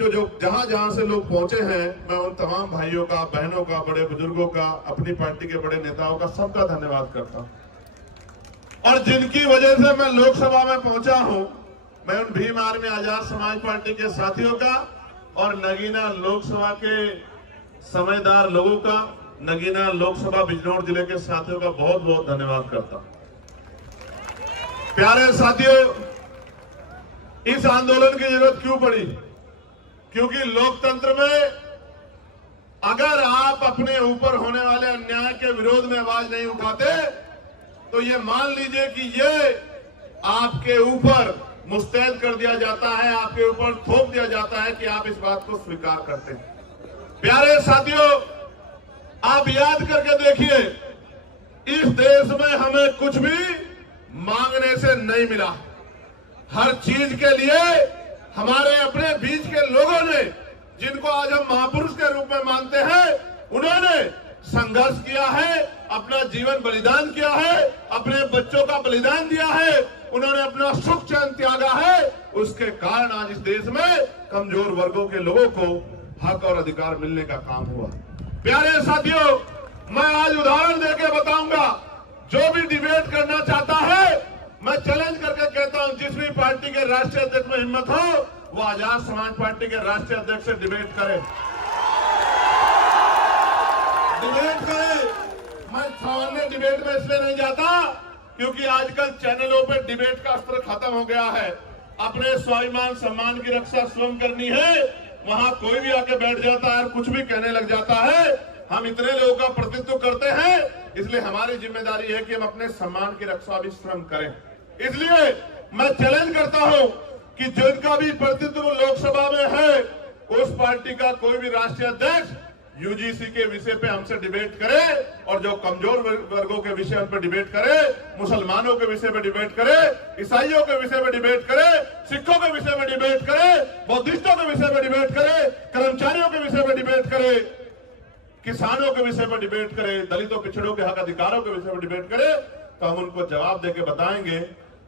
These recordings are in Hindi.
तो जो जहां जहां से लोग पहुंचे हैं, मैं उन तमाम भाइयों का, बहनों का, बड़े बुजुर्गों का, अपनी पार्टी के बड़े नेताओं का, सबका धन्यवाद करता हूं। और जिनकी वजह से मैं लोकसभा में पहुंचा हूं, मैं उन भीम आर्मी आजाद समाज पार्टी के साथियों का और नगीना लोकसभा के समझदार लोगों का, नगीना लोकसभा बिजनौर जिले के साथियों का बहुत बहुत धन्यवाद करता हूं। प्यारे साथियों, इस आंदोलन की जरूरत क्यों पड़ी? क्योंकि लोकतंत्र में अगर आप अपने ऊपर होने वाले अन्याय के विरोध में आवाज नहीं उठाते तो ये मान लीजिए कि ये आपके ऊपर मुस्तैद कर दिया जाता है, आपके ऊपर थोप दिया जाता है कि आप इस बात को स्वीकार करते हैं। प्यारे साथियों, आप याद करके देखिए, इस देश में हमें कुछ भी मांगने से नहीं मिला। हर चीज के लिए हमारे अपने बीच के लोगों ने, जिनको आज हम महापुरुष के रूप में मानते हैं, उन्होंने संघर्ष किया है, अपना जीवन बलिदान किया है, अपने बच्चों का बलिदान दिया है, उन्होंने अपना सुख चैन त्यागा है। उसके कारण आज इस देश में कमजोर वर्गों के लोगों को हक और अधिकार मिलने का काम हुआ। प्यारे साथियों, मैं आज उदाहरण देके बताऊंगा, जो भी डिबेट करना चाहता है, मैं चैलेंज करके कहता हूं, जिस भी पार्टी के राष्ट्रीय अध्यक्ष में हिम्मत हो, वो आजाद समाज पार्टी के राष्ट्रीय अध्यक्ष से डिबेट करे। डिबेट करे। मैं सामान्य डिबेट में इसलिए नहीं जाता क्योंकि आजकल चैनलों पे डिबेट का अस्त्र खत्म हो गया है। अपने स्वाभिमान सम्मान की रक्षा स्वयं करनी है, वहां कोई भी आके बैठ जाता है और कुछ भी कहने लग जाता है। हम इतने लोगों का प्रतिनिधित्व करते हैं, इसलिए हमारी जिम्मेदारी है कि हम अपने सम्मान की रक्षा भी स्वयं करें। इसलिए मैं चैलेंज करता हूं कि जिनका भी प्रतिनिधित्व लोकसभा में है, उस पार्टी का कोई भी राष्ट्रीय अध्यक्ष यूजीसी के विषय पे हमसे डिबेट करे, और जो कमजोर वर्गों के विषय पर डिबेट करे, मुसलमानों के विषय पर डिबेट करे, ईसाइयों के विषय पर डिबेट करे, सिखों के विषय में डिबेट करे, बौद्धिस्टों के विषय में डिबेट करे, कर्मचारियों के विषय में डिबेट करे, किसानों के विषय पर डिबेट करे, दलितों पिछड़ों के हक अधिकारों के विषय पर डिबेट करे, तो हम उनको जवाब देके बताएंगे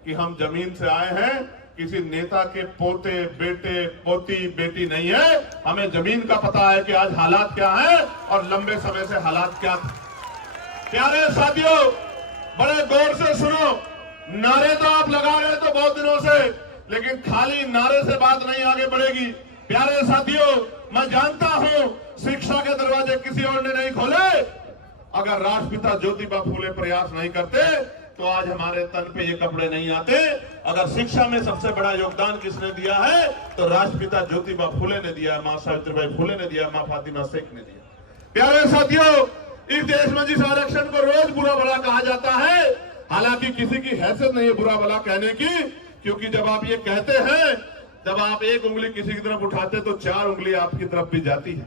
कि हम जमीन से आए हैं, किसी नेता के पोते, बेटे, पोती, बेटी नहीं है। हमें जमीन का पता है कि आज हालात क्या हैं और लंबे समय से हालात क्या थे। प्यारे साथियों, बड़े गौर से सुनो। नारे तो आप लगा रहे तो बहुत दिनों से, लेकिन खाली नारे से बात नहीं आगे बढ़ेगी। प्यारे साथियों, मैं जानता हूं शिक्षा के दरवाजे किसी और ने नहीं खोले। अगर राष्ट्रपिता ज्योतिबा फूले प्रयास नहीं करते तो आज हमारे तन पे ये कपड़े नहीं आते। अगर शिक्षा में सबसे बड़ा योगदान किसने दिया है तो राष्ट्रपिता ज्योतिबा फूले ने दिया, मां सावित्रीबाई फूले ने दिया, मां फातिमा शेख ने दिया। प्यारे साथियों, इस देश में जिस आरक्षण को रोज बुरा भला कहा जाता है, हालांकि किसी की हैसियत नहीं है बुरा भला कहने की, क्योंकि जब आप ये कहते हैं, जब आप एक उंगली किसी की तरफ उठाते तो 4 उंगली आपकी तरफ भी जाती है,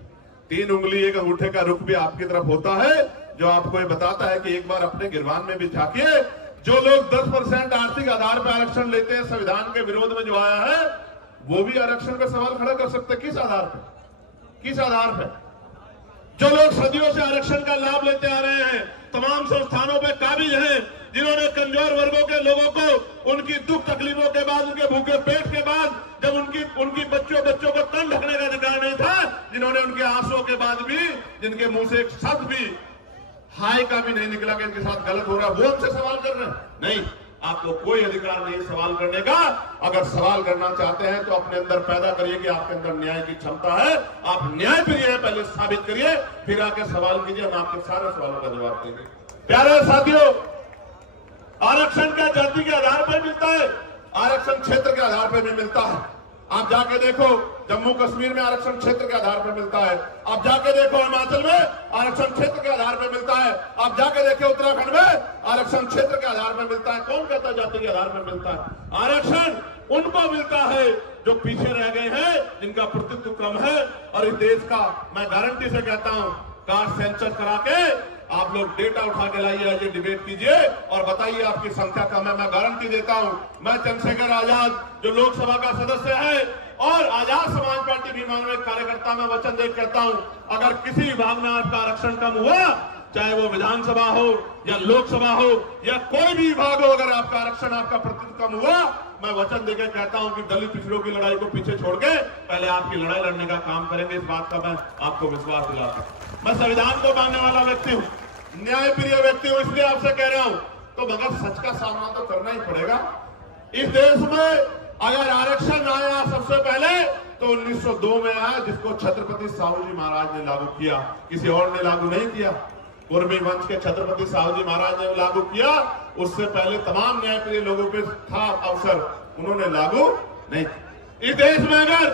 3 उंगली एक अंगूठे का रुख भी आपकी तरफ होता है, जो आपको ये बताता है कि एक बार अपने गिरबान में भी झांकिए। जो लोग 10% आर्थिक आधार पर आरक्षण लेते हैं, संविधान के विरोध में जो आया है, वो भी आरक्षण पे सवाल खड़ा कर सकते हैं। किस आधार पे? किस आधार पे? जो लोग सदियों से आरक्षण का लाभ लेते आ रहे हैं, तमाम संस्थानों पे काबिज हैं, जिन्होंने कमजोर वर्गों के लोगों को उनकी दुख तकलीफों के बाद, उनके भूखे पेट के बाद, जब उनकी बच्चों को तन ढकने का अधिकार नहीं था, जिन्होंने उनके आंसुओं के बाद भी, जिनके मुंह से एक शब्द भी हाय का भी नहीं निकला कि इनके साथ गलत हो रहा, वो हमसे सवाल कर रहे हैं। नहीं, आपको कोई अधिकार नहीं सवाल करने का। अगर सवाल करना चाहते हैं तो अपने अंदर पैदा करिए कि आपके अंदर न्याय की क्षमता है, आप न्याय प्रिय हैं, पहले साबित करिए, फिर आके सवाल कीजिए, हम आपके सारे सवालों का जवाब देंगे। प्यारे साथियों, आरक्षण क्या जाति के आधार पर मिलता है? आरक्षण क्षेत्र के आधार पर भी मिलता है। आप जाके देखो, जम्मू कश्मीर में आरक्षण क्षेत्र के आधार पर मिलता है। आप जाके देखो, हिमाचल में आरक्षण क्षेत्र के आधार पर मिलता है। आप जाके देखो, उत्तराखंड में आरक्षण क्षेत्र के आधार पर मिलता है। कौन कहता है जाति के आधार पर मिलता है? आरक्षण उनको मिलता है जो पीछे रह गए हैं, जिनका प्रतिनिधित्व कम है। और इस देश का मैं गारंटी से कहता हूं, कास्ट सेंसस करा के आप लोग डेटा उठा के लाइए, ये डिबेट कीजिए और बताइए आपकी संख्या कम है। मैं गारंटी देता हूं, मैं चंद्रशेखर आजाद जो लोकसभा का सदस्य है और आजाद समाज पार्टी भीम आर्मी कार्यकर्ता में वचन दे कहता हूं, अगर किसी विभाग में आपका आरक्षण कम हुआ, चाहे वो विधानसभा हो या लोकसभा हो या कोई भी विभाग हो, अगर आपका आरक्षण, आपका प्रतिनिधित्व कम हुआ, मैं वचन देकर कहता हूं कि दलित पिछड़ों की लड़ाई को पीछे छोड़ के पहले आपकी लड़ाई लड़ने का काम करेंगे। इस बात का मैं आपको विश्वास दिलाता हूं। मैं संविधान को मानने वाला व्यक्ति हूं, न्यायप्रिय व्यक्ति हूं, इसलिए आपसे कह रहा हूं। तो मगर सच का सामना तो करना ही पड़ेगा। इस देश में अगर आरक्षण आया सबसे पहले तो 1902 में आया, जिसको छत्रपति साहू जी महाराज ने लागू किया, किसी और ने लागू नहीं किया। कुर्मी वंश के छत्रपति साहू जी महाराज ने लागू किया, उससे पहले तमाम न्यायप्रिय लोगों पे था अवसर, उन्होंने लागू नहीं। इस देश में अगर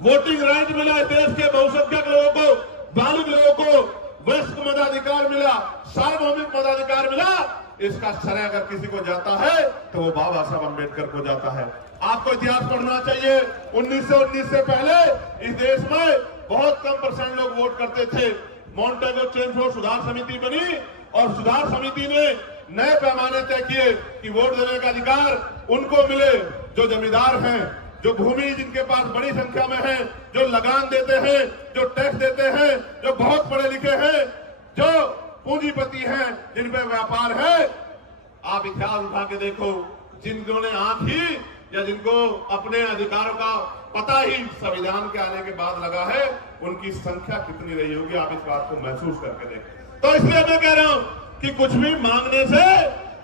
वोटिंग राइट मिला, इस देश के बहुसंख्यक लोगों को, बालिग लोगों को वयस्क मताधिकार मिला, सार्वभौमिक मताधिकार मिला, इसका श्रेय अगर किसी को जाता है तो वो बाबा साहब अम्बेडकर को जाता है। आपको इतिहास पढ़ना चाहिए। 1919 से पहले इस देश में बहुत कम परसेंट लोग वोट करते थे। मॉन्टेगो चेम्सफोर्ड सुधार समिति बनी और सुधार समिति ने नए पैमाने तय किए कि वोट देने का अधिकार उनको मिले जो जमींदार हैं, जो भूमि जिनके पास बड़ी संख्या में है, जो लगान देते हैं, जो टैक्स देते हैं, जो बहुत पढ़े लिखे हैं, जो पूंजीपति हैं, जिन पे व्यापार है। आप इतिहास उठा के देखो, जिनको ने आंख ही या जिनको अपने अधिकारों का पता ही संविधान के आने के बाद लगा है, उनकी संख्या कितनी रही होगी, आप इस बात को महसूस करके देखें। तो इसलिए मैं कह रहा हूं कि कुछ भी मांगने से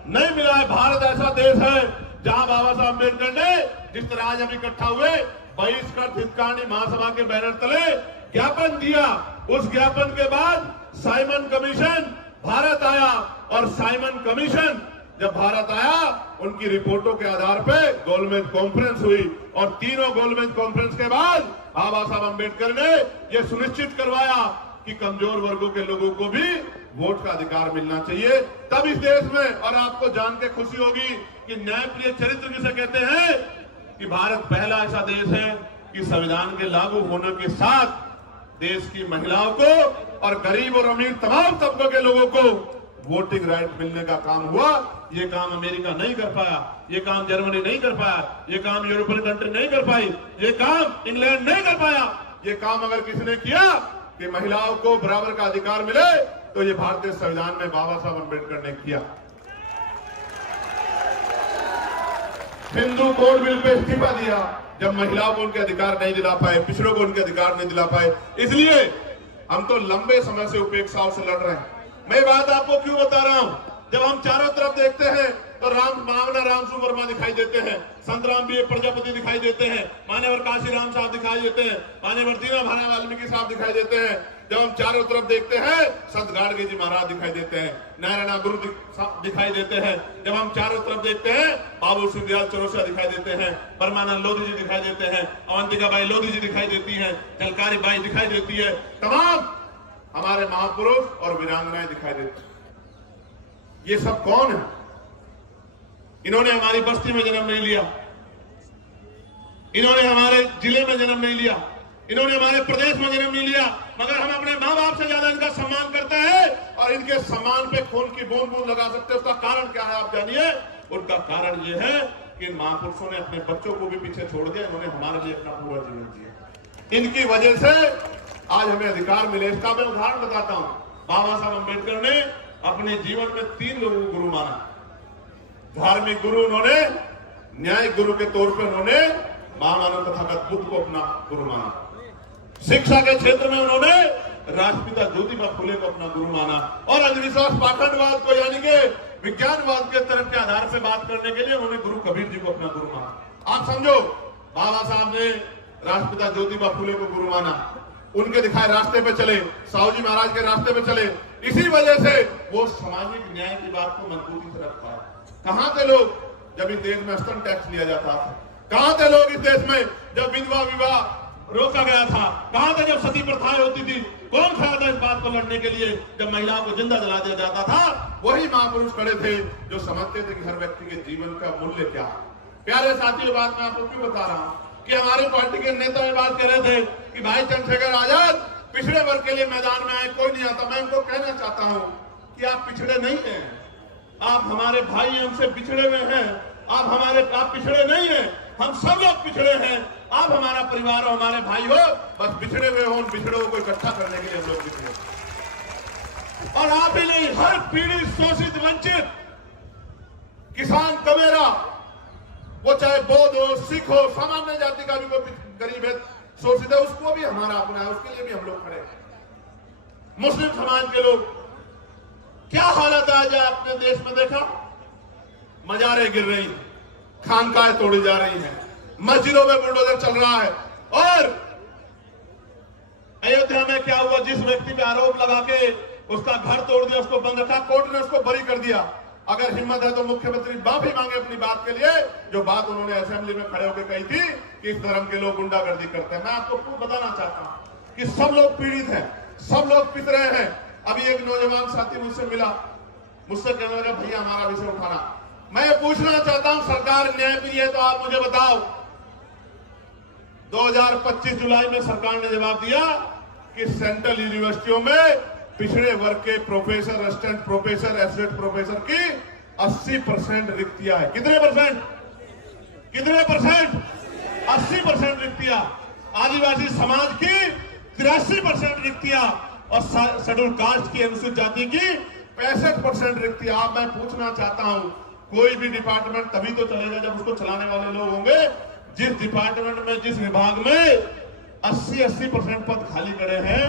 नहीं मिला है। भारत ऐसा देश है जहां बाबा साहब अम्बेडकर ने जिस तरह आज हम इकट्ठा हुए बहिष्कृत हितकानी महासभा के बैनर तले ज्ञापन दिया, उस ज्ञापन के बाद साइमन कमीशन भारत आया और साइमन कमीशन जब भारत आया, उनकी रिपोर्टों के आधार पर गोलमेज कॉन्फ्रेंस हुई और तीनों गोलमेज कॉन्फ्रेंस के बाद बाबा साहब अम्बेडकर ने यह सुनिश्चित करवाया कि कमजोर वर्गों के लोगों को भी वोट का अधिकार मिलना चाहिए। तब इस देश में, और आपको जान के खुशी होगी कि न्यायप्रिय चरित्र जिसे कहते हैं, कि भारत पहला ऐसा देश है कि संविधान के लागू होने के साथ देश की महिलाओं को और गरीब और अमीर तमाम तबकों के लोगों को वोटिंग राइट मिलने का काम हुआ। ये काम अमेरिका नहीं कर पाया, ये काम जर्मनी नहीं कर पाया, ये काम यूरोपियन कंट्री नहीं कर पाई, ये काम इंग्लैंड नहीं कर पाया। ये काम अगर किसी ने किया कि महिलाओं को बराबर का अधिकार मिले, तो ये भारतीय संविधान में बाबा साहब अम्बेडकर ने किया। हिंदू कोड बिल पे इस्तीफा दिया जब महिलाओं को उनके अधिकार नहीं दिला पाए, पिछड़ों को उनके अधिकार नहीं दिला पाए। इसलिए हम तो लंबे समय से उपेक्षाओं से लड़ रहे हैं। मैं बात आपको क्यों बता रहा हूं? जब हम चारों तरफ देखते हैं तो माननीय रामसु वर्मा दिखाई देते हैं, संत राम बी प्रजापति दिखाई देते हैं, मान्यवर काशी राम साहब दिखाई देते हैं, मान्यवर दीना भाई वाल्मीकि साहब दिखाई देते हैं। जब हम चारों तरफ देखते हैं, संत गाडगे जी महाराज दिखाई देते हैं, नारायण गुरु दिखाई देते हैं। जब हम चारों तरफ देखते हैं, बाबू सुखदयाल चौरसिया दिखाई देते हैं, परमानंद लोधी जी दिखाई देते हैं, अवंतिका बाई लोधी जी दिखाई देती है, झलकारी बाई दिखाई देती है, तमाम हमारे महापुरुष और वीरांगनाएं दिखाई देती हैं। ये सब कौन है? इन्होंने हमारी बस्ती में जन्म नहीं लिया, इन्होंने हमारे जिले में जन्म नहीं लिया, इन्होंने हमारे प्रदेश में जन्म नहीं लिया, मगर हम अपने माँ बाप से ज्यादा इनका सम्मान करते हैं और इनके सम्मान पे खून की बूंद बूंद लगा सकते हैं। उसका कारण क्या है आप जानिए। उनका कारण ये है कि इन महापुरुषों ने अपने बच्चों को भी पीछे छोड़ दिया, इन्होंने हमारे लिए अपना पूरा जीवन जिया। इनकी वजह से आज हमें अधिकार मिले। इसका मैं उदाहरण बताता हूं। बाबा साहब अम्बेडकर ने अपने जीवन में 3 लोगों को गुरु माना। धार्मिक गुरु उन्होंने, न्यायिक गुरु के तौर पर उन्होंने महामानव तथागत बुद्ध को अपना गुरु माना। शिक्षा के क्षेत्र में उन्होंने राष्ट्रपिता ज्योतिबा फुले को अपना गुरु माना और अंधविश्वास पाखंडवाद को यानी कि विज्ञानवाद के तरफ के आधार से बात करने के लिए उन्होंने गुरु कबीर जी को अपना गुरु माना। आप समझो, बाबा साहब ने राष्ट्रपिता ज्योतिबा फुले को गुरु माना, उनके दिखाए रास्ते पे चले, साहू जी महाराज के रास्ते पे चले। इसी वजह से वो सामाजिक न्याय की बात को मजबूती से रख पाए। कहां थे लोग जब इस देश में स्तन टैक्स लिया जाता था? कहां थे लोग इस देश में जब विधवा विवाह रोका गया था? कहां थे जब सती प्रथाएं होती थी? कौन खड़ा था इस बात को लड़ने के लिए जब महिलाओं को जिंदा जला दिया जाता था? वही महापुरुष खड़े थे जो समझते थे कि हर व्यक्ति के जीवन का मूल्य क्या है। प्यारे साथियों, बात मैं आपको क्यों बता रहा हूं कि हमारे पार्टी के नेता ये बात कह रहे थे कि भाई चंद्रशेखर आजाद पिछड़े वर्ग के लिए मैदान में आए, कोई नहीं आता। मैं उनको कहना चाहता हूं कि आप पिछड़े नहीं हैं, आप हमारे भाई, हमसे पिछड़े हुए हैं। आप पिछड़े नहीं हैं, हम सब लोग पिछड़े हैं। आप हमारा परिवार हो, हमारे भाई हो, बस पिछड़े हुए हो। उन पिछड़ों को इकट्ठा करने के लिए हम लोग पिछड़े। और आप ही नहीं, हर पीड़ित, शोषित, वंचित, किसान, कमेरा, वो चाहे बौद्ध हो, सिख हो, सामान्य जाति का भी कोई गरीब है, शोषित है, उसको भी हमारा अपना है, उसके लिए भी हम लोग खड़े हैं। मुस्लिम समाज के लोग, क्या हालत आज आपने देश में देखा? मजारें गिर रही हैं, खानकाहें तोड़ी जा रही हैं, मस्जिदों में बुलडोजर चल रहा है। और अयोध्या में क्या हुआ? जिस व्यक्ति पे आरोप लगा के उसका घर तोड़ दिया, उसको बंद रखा, कोर्ट ने उसको बरी कर दिया। अगर हिम्मत है तो मुख्यमंत्री माफी मांगे अपनी बात के लिए, जो बात उन्होंने असेंबली में खड़े होकर कही थी कि इस धर्म के लोग गुंडागर्दी करते हैं। मैं आपको बताना चाहता हूं कि सब लोग पीड़ित हैं, सब लोग पिस रहे हैं। अभी एक नौजवान साथी मुझसे मिला, मुझसे कहने लगा भैया हमारा विषय उठाना। मैं पूछना चाहता हूं, सरकार न्यायप्रिय है तो आप मुझे बताओ, 2025 जुलाई में सरकार ने जवाब दिया कि सेंट्रल यूनिवर्सिटियों में पिछड़े वर्ग के professor, assistant professor, associate professor की 80% रिक्तियां है। कितने परसेंट? 80% रिक्तियां। आदिवासी समाज की 83% रिक्तियां और शेड्यूल कास्ट की, अनुसूचित जाति की 65% रिक्तियां। अब मैं पूछना चाहता हूं, कोई भी डिपार्टमेंट तभी तो चलेगा जब उसको चलाने वाले लोग होंगे। जिस डिपार्टमेंट में, जिस विभाग में 80% पद खाली पड़े हैं,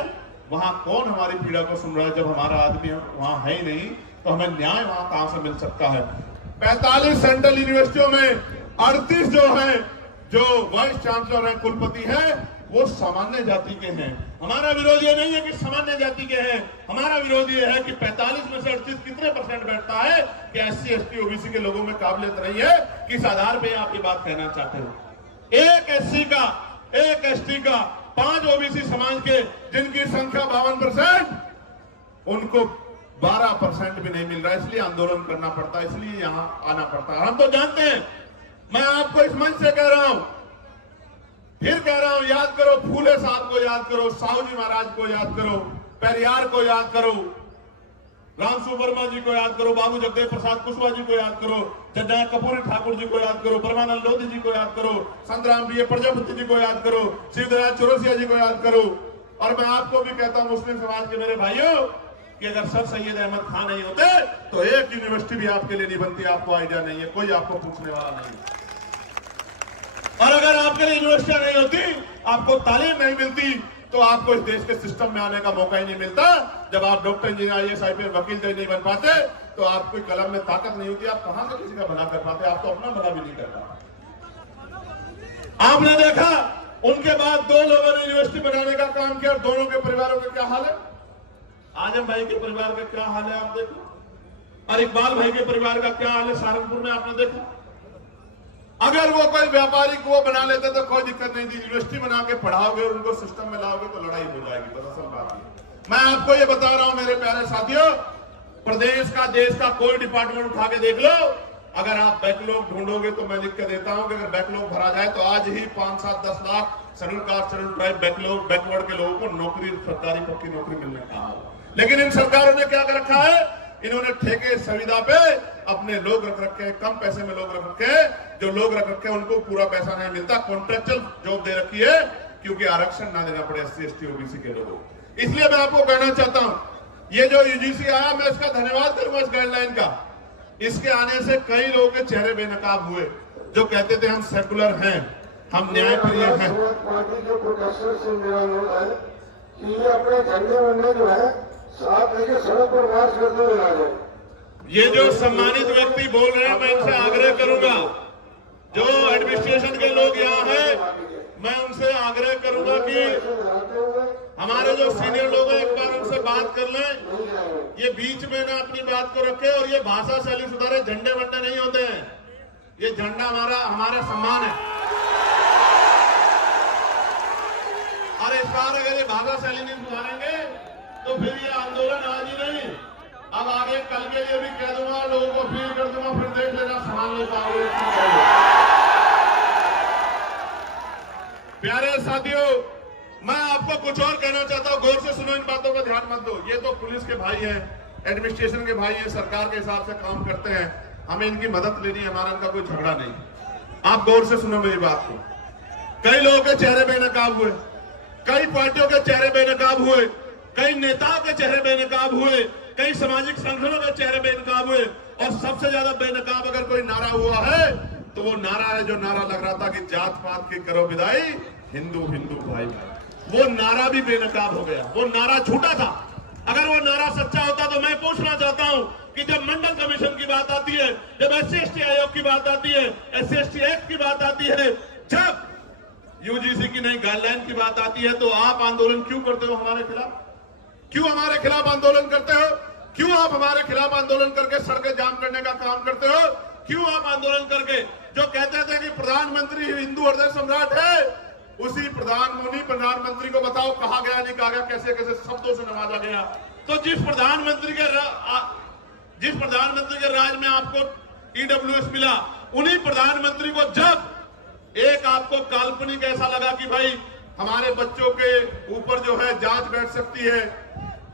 वहां कौन हमारी पीड़ा को सुन रहा है? जब हमारा आदमी वहां है ही नहीं तो हमें न्याय वहां कहां से मिल सकता है? 45 सेंट्रल यूनिवर्सिटियों में 38 जो है, जो वाइस चांसलर है, कुलपति है, वो सामान्य जाति के हैं। हमारा विरोध ये नहीं है कि सामान्य जाति के हैं, हमारा विरोध ये है कि 45 में से 38 कितने परसेंट बैठता है कि SC, ST, OBC के लोगों में काबिलियत नहीं है? किस आधार पे आप ये बात कहना चाहते हो? एक SC का, एक ST का, 5 OBC समाज के, जिनकी संख्या 52%, उनको 12% भी नहीं मिल रहा है। इसलिए आंदोलन करना पड़ता है, इसलिए यहां आना पड़ता है। हम तो जानते हैं, मैं आपको इस मंच से कह रहा हूं, फिर कह रहा हूं, याद करो फूले साहब को, याद करो साहू जी महाराज को, याद करो पेरियार को, याद करो रामसु वर्मा जी को, याद करो बाबू जगदेव प्रसाद कुशवाहा जी को, याद करो जननायक कपूरी ठाकुर जी को, याद करो परमानंद लोधी जी को, याद करो संतराम प्रिय प्रजापति जी को, याद करो शिवराज चौरसिया जी को, याद करो। और मैं आपको भी कहता हूं, मुस्लिम समाज के मेरे भाइयों, कि अगर सर सैयद अहमद खान नहीं होते तो एक यूनिवर्सिटी भी आपके लिए नहीं बनती। आपको आइडिया नहीं है, कोई आपको पूछने वाला नहीं। और अगर आपके लिए यूनिवर्सिटियां नहीं होती, आपको तालीम नहीं मिलती, तो आपको इस देश के सिस्टम में आने का मौका ही नहीं मिलता। जब आप डॉक्टर, इंजीनियर, IAS, IPS, वकील नहीं बन पाते, तो आपको कलम में ताकत नहीं होती, आप कहां से किसी का भला कर पाते? आप तो अपना भला भी नहीं कर पाते। आपने देखा, उनके बाद 2 लोगों ने यूनिवर्सिटी बनाने का काम किया, और दोनों के परिवारों का क्या हाल है? आजम भाई के परिवार का क्या हाल है आप देखो, और इकबाल भाई के परिवार का क्या हाल है सहारनपुर में, आपने देखा। अगर वो कोई व्यापारी को बना लेते तो कोई दिक्कत नहीं थी। यूनिवर्सिटी बना के पढ़ाओगे और उनको सिस्टम में लाओगे तो लड़ाई हो जाएगी। बस असल बात है, मैं आपको ये बता रहा हूं मेरे प्यारे साथियों, प्रदेश का, देश का कोई डिपार्टमेंट उठा के देख लो, अगर आप बैकलॉग ढूंढोगे तो मैं लिख के देता हूं कि अगर बैकलॉग भरा जाए तो आज ही 5, 7, 10 lakh schedule caste, schedule tribe, backlog, backward के लोगों को नौकरी, सरकारी पक्की नौकरी मिलने का। लेकिन इन सरकारों ने क्या कर रखा है? इन्होंने ठेके सुविधा पे अपने लोग रख रखे हैं, कम पैसे में लोग रख रखे हैं। जो लोग रख रखे हैं उनको पूरा पैसा नहीं मिलता, कॉन्ट्रेक्चुअल जॉब दे रखी है, क्योंकि आरक्षण ना देना पड़े SC, ST, OBC के लोगों को। इसलिए मैं आपको कहना चाहता हूं, ये जो UGC आया, मैं इसका धन्यवाद करूंगा इस गाइडलाइन का। इसके आने से कई लोगों के चेहरे बेनकाब हुए, जो कहते थे हम सेकुलर हैं, हम न्यायप्रिय हैं। पार्टी के प्रोटेस्टर से मेरा अनुरोध है कि ये अपने झंडे वंडे जो है साथ लेके सड़क पर मार्च करते हुए आ जाए। ये जो सम्मानित व्यक्ति बोल रहे हैं, मैं इनसे आग्रह करूंगा, जो एडमिनिस्ट्रेशन के लोग यहाँ हैं, मैं उनसे आग्रह करूंगा कि हमारे जो सीनियर लोग हैं एक बार उनसे बात कर लें, ये बीच में ना अपनी बात को रखे और ये भाषा शैली सुधारे। झंडे वंडे नहीं होते हैं, ये झंडा हमारा सम्मान है। और इस बार अगर ये भाषा शैली नहीं सुधारेंगे तो फिर ये आंदोलन आज ही नहीं, अब आगे कल के लिए भी कह दूंगा, लोगों को अपील कर दूंगा, फिर देख लेना संभाल नहीं पाओगे। प्यारे साथियों, मैं आपको कुछ और कहना चाहता हूं, गौर से सुनो, इन बातों का ध्यान मत दो। ये तो पुलिस के भाई हैं, एडमिनिस्ट्रेशन के भाई हैं, सरकार के हिसाब से काम करते हैं, हमें इनकी मदद लेनी है, हमारा इनका कोई झगड़ा नहीं। आप गौर से सुनो मेरी बात को। कई लोगों के चेहरे बेनकाब हुए, कई पार्टियों के चेहरे बेनकाब हुए, कई नेताओं के चेहरे बेनकाब हुए, कई सामाजिक संगठनों के चेहरे बेनकाब हुए, और सबसे ज्यादा बेनकाब अगर कोई नारा हुआ है तो वो नारा है जो नारा लग रहा था कि जात पात की करो विदाई, हिंदू हिंदू भाई भाई, वो नारा भी बेनकाब हो गया, वो नारा झूठा था। अगर वो नारा सच्चा होता तो मैं पूछना चाहता हूं कि जब मंडल कमीशन की बात आती है, जब SC/ST आयोग की बात आती है, SC/ST एक्ट की बात आती है, जब UGC की नई गाइडलाइन की बात आती है, तो आप आंदोलन क्यों करते हो हमारे खिलाफ? क्यों हमारे खिलाफ आंदोलन करते हो? क्यों आप हमारे खिलाफ आंदोलन करके सड़कें जाम करने का काम करते हो? क्यों आप आंदोलन करके जो कहते थे कि प्रधानमंत्री हिंदू हृदय सम्राट है, उसी प्रधानमंत्री को बताओ कहा गया, नहीं कहा गया, कैसे कैसे शब्दों से नवाजा गया। तो जिस प्रधानमंत्री के राज में आपको EWS मिला, उन्हीं प्रधानमंत्री को जब एक आपको काल्पनिक ऐसा लगा कि भाई हमारे बच्चों के ऊपर जो है जांच बैठ सकती है,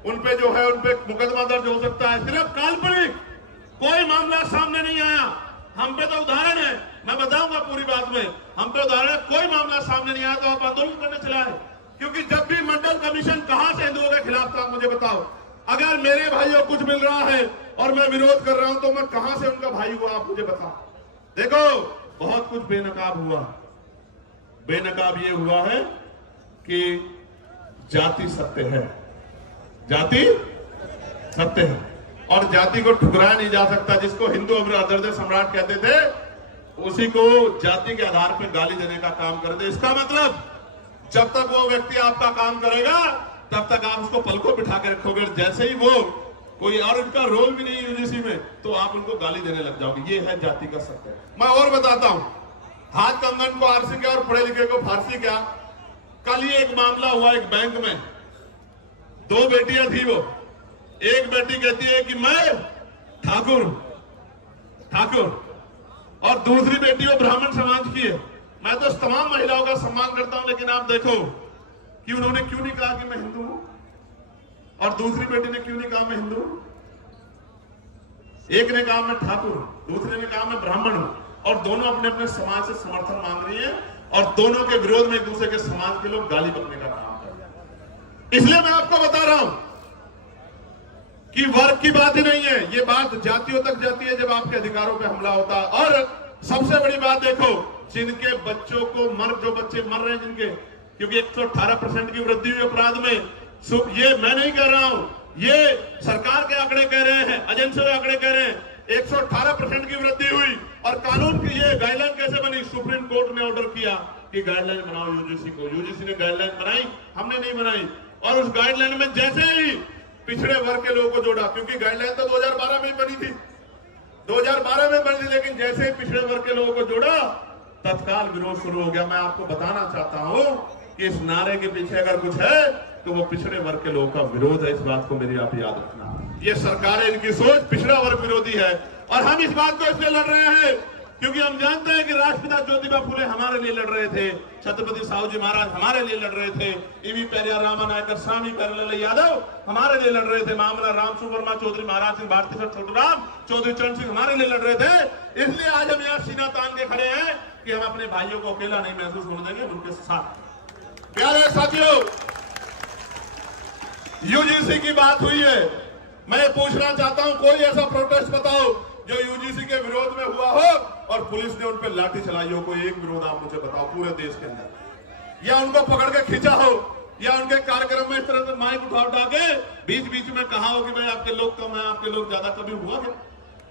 उनपे जो है उनपे मुकदमा दर्ज हो सकता है, सिर्फ काल्पनिक, कोई मामला सामने नहीं आया। हम पे तो उदाहरण है, मैं बताऊंगा पूरी बात में, हम पे उदाहरण है, कोई मामला सामने नहीं आया तो आप आंदोलन करने चला है। क्योंकि जब भी मंडल कमीशन कहां से हिंदुओं के खिलाफ था, मुझे बताओ। अगर मेरे भाइयों कुछ मिल रहा है और मैं विरोध कर रहा हूं तो मैं कहां से उनका भाई हुआ, आप मुझे बताओ। देखो बहुत कुछ बेनकाब हुआ। बेनकाब ये हुआ है कि जाति सत्य है, जाति सत्य है, और जाति को ठुकराया नहीं जा सकता। जिसको हिंदू हृदय सम्राट कहते थे, उसी को जाति के आधार पर गाली देने का काम कर दे। इसका मतलब जब तक वो व्यक्ति आपका काम करेगा तब तक आप उसको पलकों बिठा के रखोगे। जैसे ही वो कोई और इनका रोल भी नहीं UGC में, तो आप उनको गाली देने लग जाओगे। ये है जाति का सत्य। मैं और बताता हूं, हाथ कंगन को आरसी क्या और पढ़े लिखे को फारसी क्या। कल ही एक मामला हुआ एक बैंक में, 2 बेटियां थी। वो एक बेटी कहती है कि मैं ठाकुर और दूसरी बेटी वो ब्राह्मण समाज की है। मैं तो तमाम महिलाओं का सम्मान करता हूं, लेकिन आप देखो कि उन्होंने क्यों नहीं कहा कि मैं हिंदू हूं, और दूसरी बेटी ने क्यों नहीं कहा मैं हिंदू हूं। एक ने कहा मैं ठाकुर, दूसरे ने कहा मैं ब्राह्मण हूं, और दोनों अपने अपने समाज से समर्थन मांग रही है, और दोनों के विरोध में एक दूसरे के समाज के लोग गाली बकने का काम कर रहे हैं। इसलिए मैं आपको बता रहा हूं कि वर्ग की बात ही नहीं है, ये बात जातियों तक जाती है जब आपके अधिकारों पे हमला होता है। और सबसे बड़ी बात देखो, जिनके बच्चों को जो बच्चे मर रहे हैं जिनके, क्योंकि 118% की वृद्धि हुई अपराध में। ये मैं नहीं कह रहा हूं, ये सरकार के आंकड़े कह रहे हैं, एजेंसियों के आंकड़े कह रहे हैं। 118% की वृद्धि हुई, और कानून की ये गाइडलाइन कैसे बनी? सुप्रीम कोर्ट ने ऑर्डर किया कि गाइडलाइन बनाओ UGC को। UGC ने गाइडलाइन बनाई, हमने नहीं बनाई। और उस गाइडलाइन में जैसे ही पिछड़े वर्ग के लोगों को जोड़ा, क्योंकि गाइडलाइन तो 2012 में बनी थी, 2012 में बनी थी, लेकिन जैसे ही पिछड़े वर्ग के लोगों को जोड़ा, तत्काल विरोध शुरू हो गया। मैं आपको बताना चाहता हूं कि इस नारे के पीछे अगर कुछ है तो वो पिछड़े वर्ग के लोगों का विरोध है। इस बात को मेरी आप याद रखना। ये सरकारें, इनकी सोच पिछड़ा वर्ग विरोधी है, और हम इस बात को इसलिए लड़ रहे हैं क्योंकि हम जानते हैं कि राष्ट्रपिता ज्योतिबा फुले हमारे लिए लड़ रहे थे, छत्रपति साहू जी महाराज हमारे लिए लड़ रहे थे, EV पेरियार रामानायकर स्वामी प्यारेलाल यादव हमारे लिए लड़ रहे थे, महामना राम सुवर्मा चौधरी महाराज सिंह भारती सर छोटूराम चौधरी चरण सिंह हमारे लिए लड़ रहे थे। इसलिए आज हम यहाँ सीना तान के खड़े हैं कि हम अपने भाइयों को अकेला नहीं महसूस होने देंगे, उनके साथ। प्यारे साथियों, UGC की बात हुई है, मैं पूछना चाहता हूं, कोई ऐसा प्रोटेस्ट बताओ जो UGC के विरोध में हुआ हो और पुलिस ने उन पर लाठी चलाई हो। कोई एक विरोध आप मुझे बताओ पूरे देश के अंदर, या उनको पकड़ के खींचा हो, या उनके कार्यक्रम में इस तरह से माइक उठा के बीच बीच में कहा हो कि भाई आपके लोग कम है, आपके लोग ज्यादा, कभी हुआ क्या?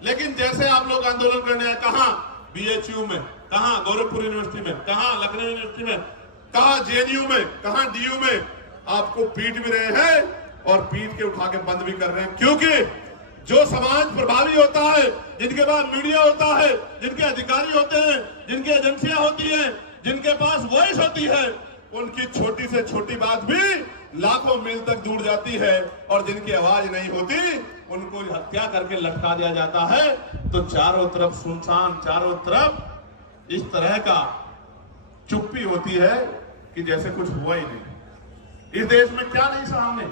लेकिन जैसे आप लोग आंदोलन करने आए, कहां BHU में, कहां गोरखपुर यूनिवर्सिटी में, कहां लखनऊ यूनिवर्सिटी में, कहां JNU में, कहां DU में, आपको पीट भी रहे हैं और पीट के उठा के बंद भी कर रहे हैं। क्योंकि जो समाज प्रभावी होता है, जिनके पास मीडिया होता है, जिनके अधिकारी होते हैं, जिनकी एजेंसियां होती हैं, जिनके पास वॉइस होती है, उनकी छोटी से छोटी बात भी लाखों मील तक दूर जाती है, और जिनकी आवाज नहीं होती उनको हत्या करके लटका दिया जाता है। तो चारों तरफ सुनसान, चारों तरफ इस तरह का चुप्पी होती है कि जैसे कुछ हुआ ही नहीं। इस देश में क्या नहीं सहा हमने,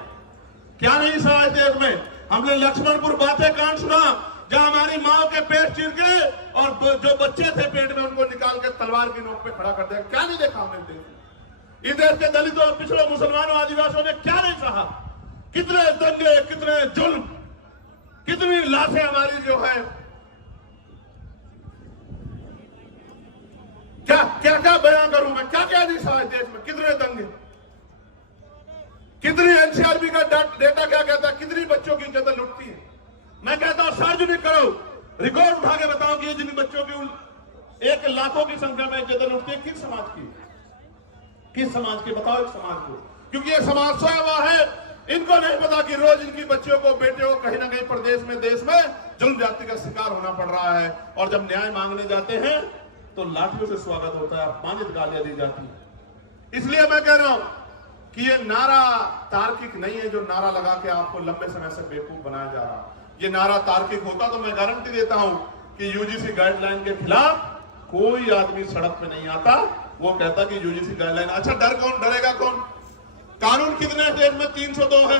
क्या नहीं सहा इस देश में। हमने लक्ष्मणपुर बातें कांड सुना, जहां हमारी माओ के पेट चीर के और जो बच्चे थे पेट में उनको निकाल के तलवार की नोक पे खड़ा कर दिया। क्या नहीं देखा हमने इस देश के दलितों, पिछड़ों, मुसलमानों, आदिवासियों ने क्या नहीं सहा। कितने दंगे, कितने जुल्म, कितनी लाशें हमारी जो है क्या क्या क्या बयान करूं मैं, क्या क्या नहीं सहा देश में, कितने दंगे, कितनी एनसीआरबी का डेटा क्या कहता है, कितनी बच्चों की इज्जत लुटती है। मैं कहता हूं सार्वजनिक करो, रिकॉर्ड उठा के बताओ कि जिन बच्चों की 1 लाखों की संख्या में इज्जत लुटती है, किस समाज की, किस समाज की, बताओ एक समाज को। क्योंकि ये समाज सोया हुआ है, इनको नहीं पता कि रोज इनकी बच्चियों को, बेटियों को कहीं ना कहीं प्रदेश में, देश में जुल्म जाति का शिकार होना पड़ रहा है। और जब न्याय मांगने जाते हैं तो लाठियों से स्वागत होता है, अपमानित गालियां दी जाती है। इसलिए मैं कह रहा हूं कि ये नारा तार्किक नहीं है, जो नारा लगा के आपको लंबे समय से बेवकूफ बनाया जा रहा है। ये नारा तार्किक होता तो मैं गारंटी देता हूं कि यूजीसी गाइडलाइन के खिलाफ कोई आदमी सड़क पे नहीं आता। वो कहता कि यूजीसी गाइडलाइन, अच्छा डर कौन, डरेगा कौन? कानून कितने हैं देश में? 302 है,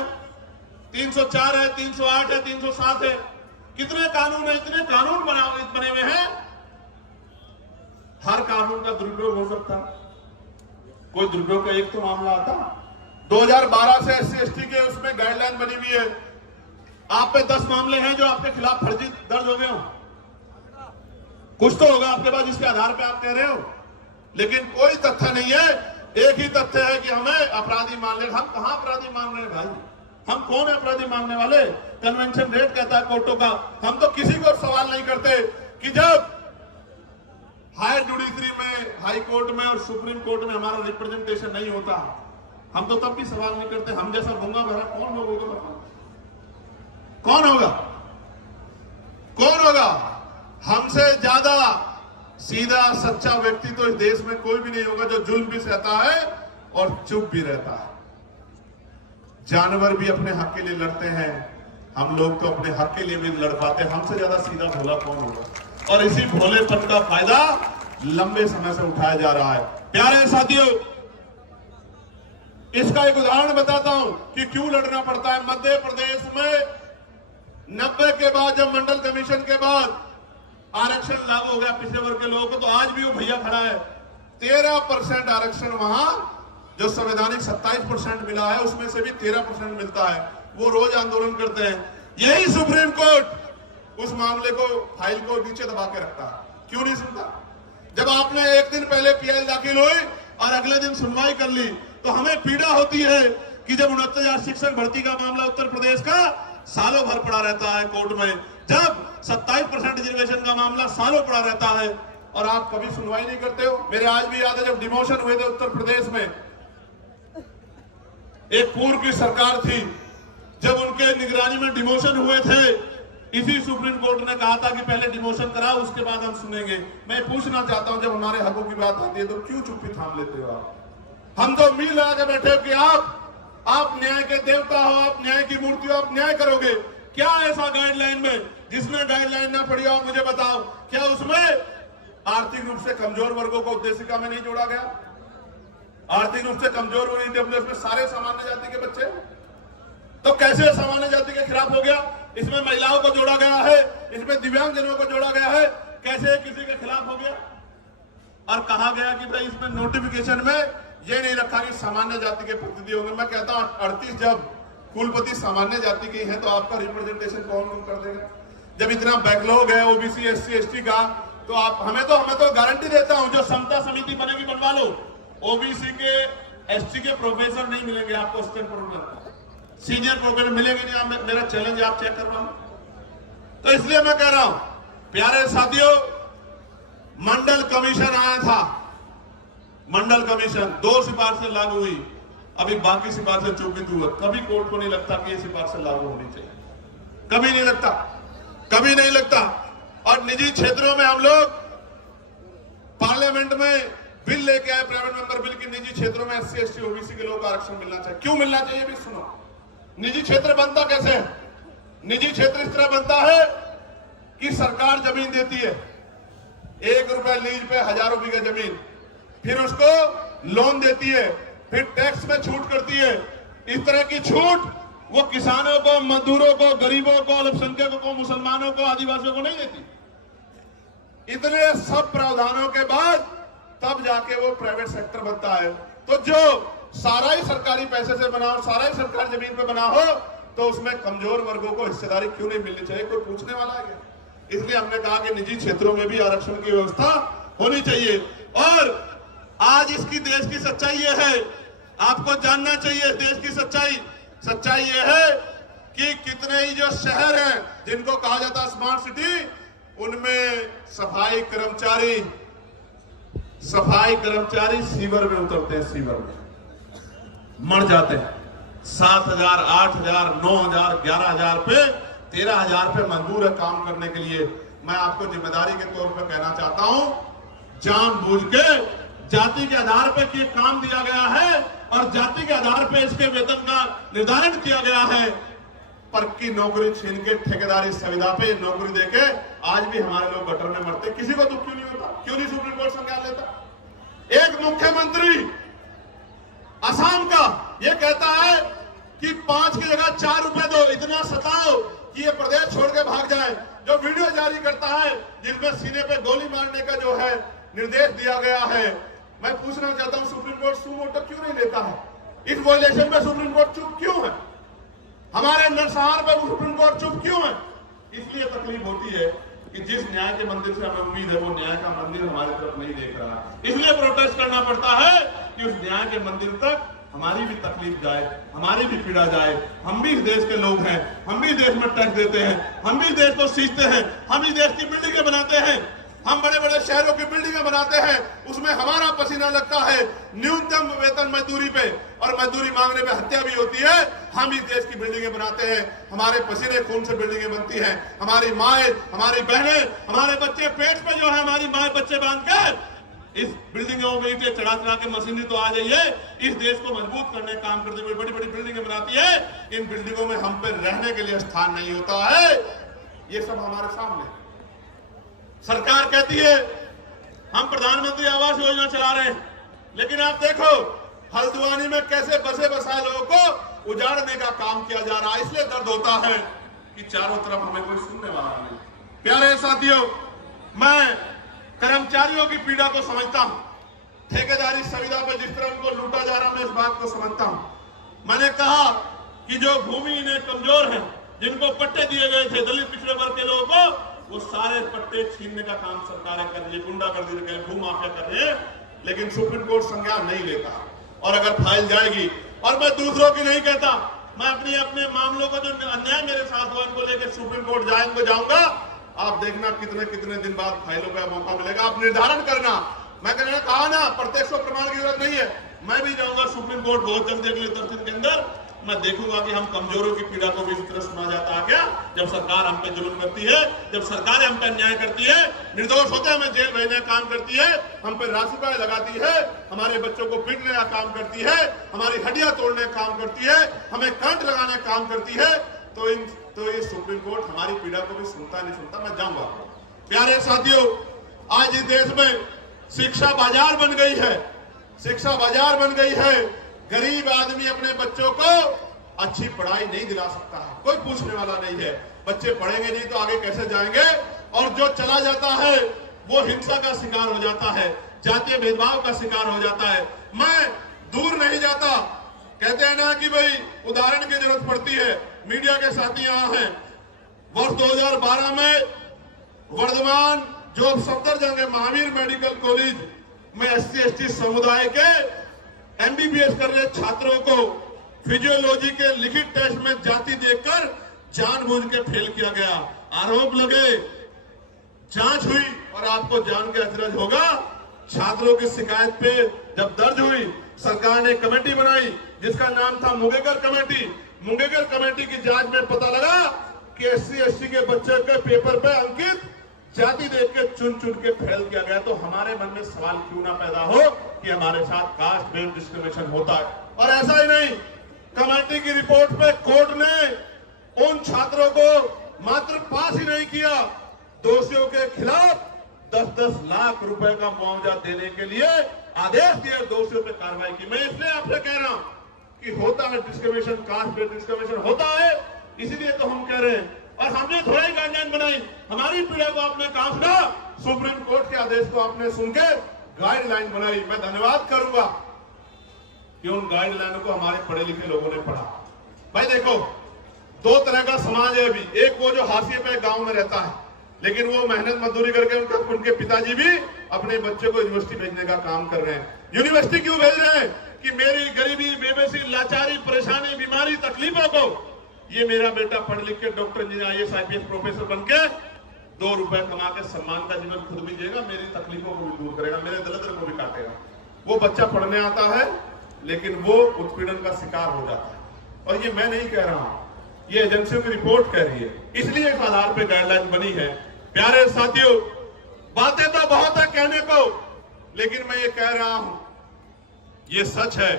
304 है, 308 है, 307 है, कितने कानून है? इतने कानून बने हुए हैं, हर कानून का दुरुपयोग हो सकता। कोई दुरुपयोग का एक तो मामला आता। 2012 से SC ST के उसमें गाइडलाइन बनी हुई है, आप पे 10 मामले हैं जो आपके खिलाफ फर्जी दर्ज हो गए हो, कुछ तो होगा आपके पास जिसके आधार पे आप कह रहे हो, लेकिन कोई तथ्य नहीं है। एक ही तथ्य है कि हमें अपराधी मान ले। हम कहां अपराधी मान रहे हैं भाई? हम कौन है अपराधी मानने वाले? कन्वेंशन रेट कहता है कोर्टों का। हम तो किसी को सवाल नहीं करते कि जब हायर जुडिशरी में, हाई कोर्ट में और सुप्रीम कोर्ट में हमारा रिप्रेजेंटेशन नहीं होता, हम तो तब भी सवाल नहीं करते। हम जैसा गूंगा बहरा कौन होगा? कौन होगा? कौन होगा? हमसे ज्यादा सीधा सच्चा व्यक्ति तो इस देश में कोई भी नहीं होगा, जो जुल्म भी सहता है और चुप भी रहता है। जानवर भी अपने हक के लिए लड़ते हैं, हम लोग तो अपने हक के लिए भी लड़ पाते हैं। हमसे ज्यादा सीधा भोला कौन होगा? और इसी भोलेपन का फायदा लंबे समय से उठाया जा रहा है। प्यारे साथियों, इसका एक उदाहरण बताता हूं कि क्यों लड़ना पड़ता है। मध्य प्रदेश में 90 के बाद, जब मंडल कमीशन के बाद आरक्षण लागू हो गया पिछड़े वर्ग के लोगों को, तो आज भी वो भैया खड़ा है। 13% आरक्षण वहां जो संवैधानिक 27% मिला है, उसमें से भी 13% मिलता है। वो रोज आंदोलन करते हैं। यही सुप्रीम कोर्ट उस मामले को, फाइल को नीचे दबा के रखता है। क्यों नहीं सुनता? जब आपने एक दिन पहले PL दाखिल हुई और अगले दिन सुनवाई कर ली, तो हमें पीड़ा होती है कि जब 69,000 शिक्षक भर्ती का मामला उत्तर प्रदेश का सालों भर पड़ा रहता है कोर्ट में, जब 27% रिजर्वेशन का मामला सालों पड़ा रहता है और आप कभी सुनवाई नहीं करते हो। मेरे आज भी याद है जब डिमोशन हुए थे उत्तर प्रदेश में, एक पूर्व की सरकार थी, जब उनके निगरानी में डिमोशन हुए थे, इसी सुप्रीम कोर्ट ने कहा था कि पहले डिमोशन कराओ, उसके बाद हम सुनेंगे। मैं पूछना चाहता हूं, जब हमारे हकों की बात आती है तो क्यों चुप्पी थाम लेते हो आप? हम तो उम्मीद लगा के बैठे हो कि आप न्याय के देवता हो, आप न्याय की मूर्ति हो, आप न्याय करोगे। क्या ऐसा गाइडलाइन में, जिसने गाइडलाइन ना पढ़ी हो, मुझे बताओ, क्या उसमें आर्थिक रूप से कमजोर वर्गों को उद्देशिका में नहीं जोड़ा गया? आर्थिक रूप से कमजोर वर्ग, उसमें सारे सामान्य जाति के बच्चे, तो कैसे सामान्य जाति के खिलाफ हो गया? इसमें महिलाओं को जोड़ा गया है, इसमें दिव्यांगजनों को जोड़ा गया है, कैसे किसी के खिलाफ हो गया? और कहा गया कि भाई इसमें नोटिफिकेशन में ये नहीं रखा कि सामान्य जाति के प्रतिनिधि होंगे। मैं कहता हूं 38 जब कुलपति सामान्य जाति के हैं तो आपका रिप्रेजेंटेशन कौन कर देगा? जब इतना बैकलॉग है OBC SC ST का, तो आप हमें तो गारंटी देता हूं, जो समता समिति बनेगी बनवा लो। OBC के ST के प्रोफेसर नहीं मिलेंगे आपको, असिस्टेंट प्रोफेसर, सीनियर प्रोफेसर मिलेंगे नहीं। आप, मेरा चैलेंज आप चेक करवा लो। तो इसलिए मैं कह रहा हूं, प्यारे साथियों, मंडल कमीशन आया था, मंडल कमीशन 2 सिफारिशें लागू हुई, अभी बाकी सिफारिशें चूकित हुआ। कभी कोर्ट को नहीं लगता कि ये सिफारिशें लागू होनी चाहिए, कभी नहीं लगता, कभी नहीं लगता। और निजी क्षेत्रों में हम लोग पार्लियामेंट में बिल लेके आए, प्राइवेट मेंबर बिल, की निजी क्षेत्रों में SC ST OBC के लोगों को आरक्षण मिलना चाहिए। क्यों मिलना चाहिए भी सुनो। निजी क्षेत्र बनता कैसे है? निजी क्षेत्र इस तरह बनता है कि सरकार जमीन देती है, 1 रुपया लीज पे हजारों बीघा जमीन, फिर उसको लोन देती है, फिर टैक्स में छूट करती है। इस तरह की छूट वो किसानों को, मजदूरों को, गरीबों को, अल्पसंख्यकों को, मुसलमानों को, आदिवासियों को नहीं देती। इतने सब प्रावधानों के बाद तब जाके वो प्राइवेट सेक्टर बनता है। तो जो सारा ही सरकारी पैसे से बना हो, सारा ही सरकारी जमीन पे बना हो, तो उसमें कमजोर वर्गों को हिस्सेदारी क्यों नहीं मिलनी चाहिए? कोई पूछने वाला है क्या? इसलिए हमने कहा कि निजी क्षेत्रों में भी आरक्षण की व्यवस्था होनी चाहिए। और आज इसकी देश की सच्चाई ये है, आपको जानना चाहिए देश की सच्चाई ये है कि कितने ही जो शहर हैं जिनको कहा जाता है स्मार्ट सिटी, उनमें सफाई कर्मचारी सीवर में उतरते हैं, सीवर में मर जाते हैं। 7,000, 8,000, 9,000, 11,000 पे, 13,000 पे मजबूर है काम करने के लिए। मैं आपको जिम्मेदारी के तौर पर कहना चाहता हूं, जानबूझ के जाति के आधार पर ये काम दिया गया है और जाति के आधार पर इसके वेतन का निर्धारण किया गया है। पर की नौकरी छीन के ठेकेदारी सुविधा पे नौकरी देके आज भी हमारे लोग गटर में मरते। किसी को दुख क्यों नहीं होता? क्यों नहीं सुप्रीम कोर्ट संज्ञान लेता? एक मुख्यमंत्री असम का ये कहता है कि 5 की जगह 4 रुपए दो, इतना सताओ कि ये प्रदेश छोड़ के भाग जाए। जो वीडियो जारी करता है जिसमें सीने पे गोली मारने का जो है निर्देश दिया गया है, मैं पूछना चाहता हूं सुप्रीम कोर्ट सुमोटो क्यों नहीं लेता है? इस वायलेशन में सुप्रीम कोर्ट चुप क्यों है? हमारे नरसंहार पर सुप्रीम कोर्ट चुप क्यों है? इसलिए तकलीफ होती है कि जिस न्याय के मंदिर से हमें उम्मीद है वो न्याय का मंदिर हमारी तरफ नहीं देख रहा, इसलिए प्रोटेस्ट करना पड़ता है कि उस न्याय के मंदिर तक हमारी भी तकलीफ जाए, हमारी भी पीड़ा जाए। हम भी इस देश के लोग हैं, हम भी देश में टैक्स देते हैं, हम भी देश को सींचते हैं, हम इस देश की बिल्डिंगें बनाते हैं, हम बड़े बड़े शहरों की बिल्डिंगें बनाते हैं, उसमें हमारा पसीना लगता है न्यूनतम वेतन मजदूरी पे, और मजदूरी मांगने पे हत्या भी होती है। हम इस देश की बिल्डिंगें बनाते हैं, हमारे पसीने खून से बिल्डिंगें बनती हैं। हमारी माएं, हमारी बहनें, हमारे बच्चे पेट पे जो है हमारी माएं बच्चे बांध कर इस बिल्डिंगों में इसे चढ़ा के मशीनरी तो आ जाइए, इस देश को मजबूत करने का काम करते हुए बड़ी बड़ी बिल्डिंगें बनाती है। इन बिल्डिंगों में हम पे रहने के लिए स्थान नहीं होता है। ये सब हमारे सामने। सरकार कहती है हम प्रधानमंत्री आवास योजना चला रहे हैं, लेकिन आप देखो हल्द्वानी में कैसे बसे बसाए लोगों को उजाड़ने का काम किया जा रहा है। इसलिए दर्द होता है कि चारों तरफ हमें कोई सुनने वाला नहीं। प्यारे साथियों, मैं कर्मचारियों की पीड़ा को समझता हूं, ठेकेदारी सुविधा पर जिस तरह उनको लूटा जा रहा है, मैं इस बात को समझता हूं। मैंने कहा कि जो भूमिहीन कमजोर हैं, जिनको पट्टे दिए गए थे दलित पिछड़े वर्ग के लोगों को, वो सारे पट्टे छीनने का काम सरकारें कर रही है, गुंडागर्दी कर रही है, भूमाफिया कर रही है, लेकिन सुप्रीम कोर्ट संज्ञान नहीं लेता। और अगर फाइल जाएगी, और मैं दूसरों की नहीं कहता, मैं अपने मामलों का जो अन्याय मेरे साथ हुआ उनको लेकर सुप्रीम कोर्ट जाऊंगा। आप देखना कितने दिन बाद फाइलों का मौका मिलेगा, आप निर्धारण करना। मैं कहना कहा ना, प्रत्यक्ष प्रमाण की जरूरत नहीं है। मैं भी जाऊंगा सुप्रीम कोर्ट बहुत जल्दी अगले 10 दिन के अंदर। मैं देखूंगा कि हम कमजोरों की पीड़ा को भी इस तरह सुना जाता है क्या? जब सरकार हम पे जुल्म करती है, जब सरकारें हम पे अन्याय करती है, निर्दोष होते हमें जेल भेजने का काम करती है, हम पे रासुकाएं लगाती है, हमारे बच्चों को पीटने का काम करती है, हमारी हड्डियां तोड़ने का काम करती है, हमें करंट लगाने का काम करती है, तो ये सुप्रीम कोर्ट हमारी पीड़ा को भी सुनता नहीं सुनता। मैं जाऊंगा। प्यारे साथियों, आज इस देश में शिक्षा बाजार बन गई है, शिक्षा बाजार बन गई है। गरीब आदमी अपने बच्चों को अच्छी पढ़ाई नहीं दिला सकता है, कोई पूछने वाला नहीं है। बच्चे पढ़ेंगे नहीं तो आगे कैसे जाएंगे? और जो चला जाता है वो हिंसा का शिकार हो जाता है, जातीय भेदभाव का शिकार हो जाता है। मैं दूर नहीं जाता, कहते हैं ना कि भाई उदाहरण की जरूरत पड़ती है। मीडिया के साथी यहाँ हैं। वर्ष 2012 में वर्धमान जो सफदरजंग महावीर मेडिकल कॉलेज में SC/ST समुदाय के MBBS कर रहे छात्रों को फिजियोलॉजी के लिखित टेस्ट में जाति देखकर जानबूझ के फेल किया गया। आरोप लगे, जांच हुई और आपको जान के अचरज होगा, छात्रों की शिकायत पे जब दर्ज हुई, सरकार ने कमेटी बनाई जिसका नाम था मुंगेकर कमेटी। मुंगेकर कमेटी की जांच में पता लगा कि SC/ST के बच्चे के पेपर पे अंकित जाति देख के चुन के फेल किया गया। तो हमारे मन में सवाल क्यों ना पैदा हो कि हमारे साथ कास्ट बेस्ड डिस्क्रिमिनेशन होता है। और ऐसा ही नहीं, कमेटी की रिपोर्ट पे कोर्ट ने उन छात्रों को मात्र पास ही नहीं किया, दोषियों के खिलाफ 10-10 लाख रुपए का मुआवजा देने के लिए आदेश दिए, दोषियों पे कार्रवाई की। मैं इसलिए आपसे कह रहा हूं कि होता है डिस्क्रिमिनेशन, कास्ट बेस्ड डिस्क्रिमिनेशन होता है, इसीलिए तो हम कह रहे हैं। और हमने थोड़ा ही गाइडलाइन बनाई, हमारी पीड़ा को आपने कहा सुना, सुप्रीम कोर्ट के आदेश को आपने सुन के गाइडलाइन बनाई। मैं धन्यवाद करूंगा कि उन गाइडलाइनों को हमारे पढ़े लिखे लोगों ने पढ़ा। भाई देखो, दो तरह का समाज है अभी। एक वो जो हाशिए पे गांव में रहता है, लेकिन वो मेहनत मजदूरी करके उनके पिताजी भी अपने बच्चे को यूनिवर्सिटी भेजने का काम कर रहे हैं। यूनिवर्सिटी क्यों भेज रहे हैं? कि मेरी गरीबी, बेबसी, लाचारी, परेशानी, बीमारी, तकलीफों को ये मेरा बेटा पढ़ लिख के doctor, engineer, IAS, IPS professor बनके 2 रुपए कमा के सम्मान का जीवन खुद भी जिएगा, मेरी तकलीफों को भी दूर करेगा, मेरे दरिद्र को भी काटेगा। वो बच्चा पढ़ने आता है लेकिन वो उत्पीड़न का शिकार हो जाता है। और ये मैं नहीं कह रहा हूं, ये एजेंसियों की रिपोर्ट कह रही है, इसलिए इस आधार पर गाइडलाइन बनी है। प्यारे साथियों, बातें तो बहुत है कहने को, लेकिन मैं ये कह रहा हूं, ये सच है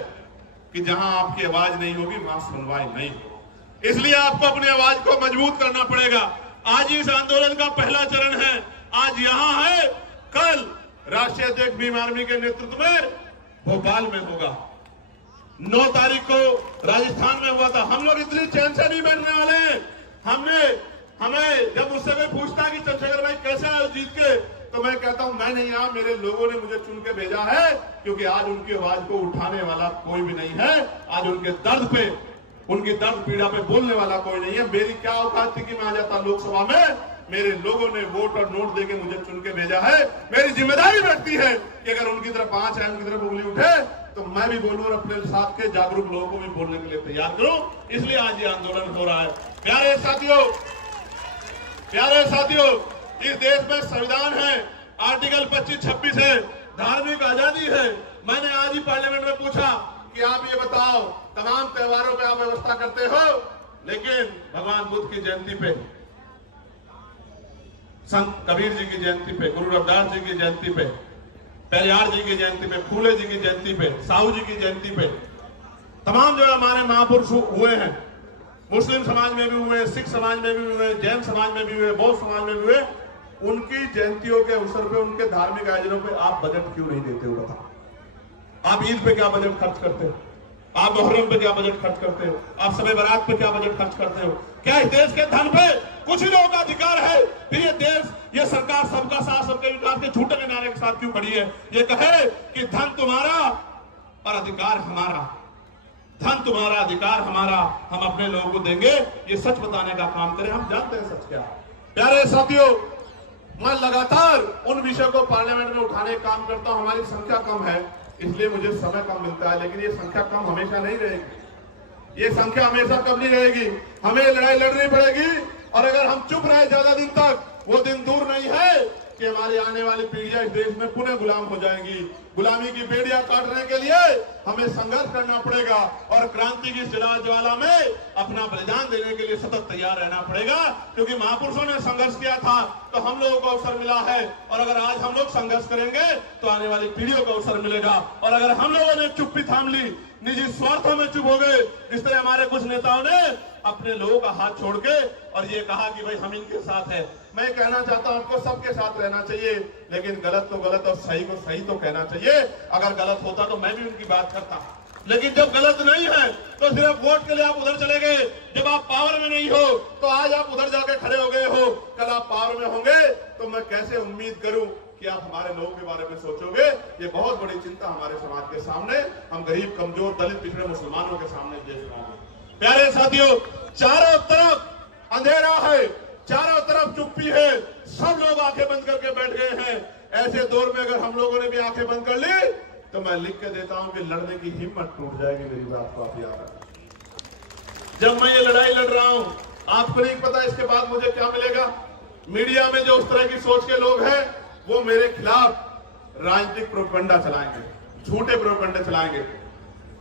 कि जहां आपकी आवाज नहीं होगी वहां सुनवाई नहीं होगी। इसलिए आपको अपनी आवाज को मजबूत करना पड़ेगा। आज इस आंदोलन का पहला चरण है, आज यहां है, कल राष्ट्रीय अध्यक्ष भीम आर्मी के नेतृत्व में भोपाल में होगा। 9 तारीख को राजस्थान में हुआ था। हम लोग इतनी चैन से नहीं बैठने वाले हैं। हमें जब मुझसे कोई पूछता कि चंद्रशेखर भाई कैसे आए जीत के, तो मैं कहता हूं मैं नहीं आया, मेरे लोगों ने मुझे चुन के भेजा है, क्योंकि आज उनकी आवाज को उठाने वाला कोई भी नहीं है। आज उनके दर्द पे, उनकी दर्द पीड़ा पे बोलने वाला कोई नहीं है। मेरी क्या औकात थी कि मैं आ जाता लोकसभा में? मेरे लोगों ने वोट और नोट देके मुझे चुन के भेजा है। मेरी जिम्मेदारी बनती है कि अगर उनकी तरफ आंच है, उनकी तरफ उंगली उठे, तो मैं भी बोलूं और अपने साथ के जागरूक लोगों को भी बोलने के लिए तैयार करूं। इसलिए आज ये आंदोलन हो रहा है। प्यारे साथियों, इस देश में संविधान है, आर्टिकल 25-26 है, धार्मिक आजादी है। मैंने आज ही पार्लियामेंट में पूछा कि आप ये बताओ, तमाम त्योहारों पे आप व्यवस्था करते हो, लेकिन भगवान बुद्ध की जयंती पे, संत कबीर जी की जयंती पे, गुरु रविदास जी की जयंती पे, पेरियार जी की जयंती पे, फूले जी की जयंती पे, साहू जी की जयंती पे, तमाम जो हमारे महापुरुष हुए हैं, मुस्लिम समाज में भी हुए, सिख समाज में भी हुए, जैन समाज में भी हुए, बौद्ध समाज में भी हुए, उनकी जयंतियों के अवसर पे, उनके धार्मिक आयोजनों पे आप बजट क्यों नहीं देते हो? बताओ। आप ईद पे क्या बजट खर्च करते हो? आप मुहर्रम पे क्या बजट खर्च करते हो? आप शब बारात पे क्या बजट खर्च करते हो? क्या इस देश के धन पे कुछ ही लोगों का अधिकार है? फिर ये देश, ये सरकार सबका साथ सबके विकास के झूठे के नारे के साथ क्यों खड़ी है? ये कहे कि धन तुम्हारा और अधिकार हमारा, धन तुम्हारा, अधिकार हमारा, हम अपने लोगों को देंगे, ये सच बताने का काम करें। हम जानते हैं सच क्या। प्यारे साथियों, मैं लगातार उन विषयों को पार्लियामेंट में उठाने का काम करता हूं। हमारी संख्या कम है, इसलिए मुझे समय कम मिलता है, लेकिन ये संख्या कम हमेशा नहीं रहेगी। ये संख्या हमेशा कम नहीं रहेगी। हमें लड़ाई लड़नी पड़ेगी, और अगर हम चुप रहे ज्यादा दिन तक, वो दिन दूर नहीं है कि हमारी आने वाली पीढ़ियां इस देश में पुनः गुलाम हो जाएंगी। गुलामी की बेड़ियां काटने के लिए हमें संघर्ष करना पड़ेगा, और क्रांति की ज्वाला में अपना बलिदान देने के लिए सतत तैयार रहना पड़ेगा, क्योंकि महापुरुषों ने संघर्ष किया था तो हम लोगों को अवसर मिला है। और अगर आज हम लोग संघर्ष करेंगे तो आने वाली पीढ़ियों को अवसर मिलेगा। और अगर हम लोगों ने चुप्पी थाम ली, निजी स्वार्थों में चुप हो गए, जिस तरह हमारे कुछ नेताओं ने अपने लोगों का हाथ छोड़ के और ये कहा कि भाई हम इनके साथ हैं, मैं कहना चाहता हूं आपको सबके साथ रहना चाहिए, लेकिन गलत तो गलत और सही को सही तो कहना चाहिए। अगर गलत होता तो मैं भी उनकी बात करता, लेकिन जब गलत नहीं है तो सिर्फ वोट के लिए आप उधर चले गए। जब आप पावर में नहीं हो तो आज आप उधर जाके खड़े हो गए हो, कल आप पावर में होंगे तो मैं कैसे उम्मीद करूं कि आप हमारे लोगों के बारे में सोचोगे। ये बहुत बड़ी चिंता हमारे समाज के सामने, हम गरीब, कमजोर, दलित, पिछड़े मुसलमानों के सामने देख रहे हैं। प्यारे साथियों, चारों तरफ अंधेरा है, चारों तरफ चुप्पी है, सब लोग आंखें बंद करके बैठ गए हैं। ऐसे दौर में अगर हम लोगों ने भी आंखें बंद कर ली तो मैं लिख के देता हूं कि लड़ने की हिम्मत टूट जाएगी। मेरी बात को आप याद रखें। जब मैं ये लड़ाई लड़ रहा हूं, आपको नहीं पता इसके बाद मुझे क्या मिलेगा। मीडिया में जो उस तरह की सोच के लोग हैं, वो मेरे खिलाफ राजनीतिक प्रोपगंडा चलाएंगे, झूठे प्रोपगंडे चलाएंगे।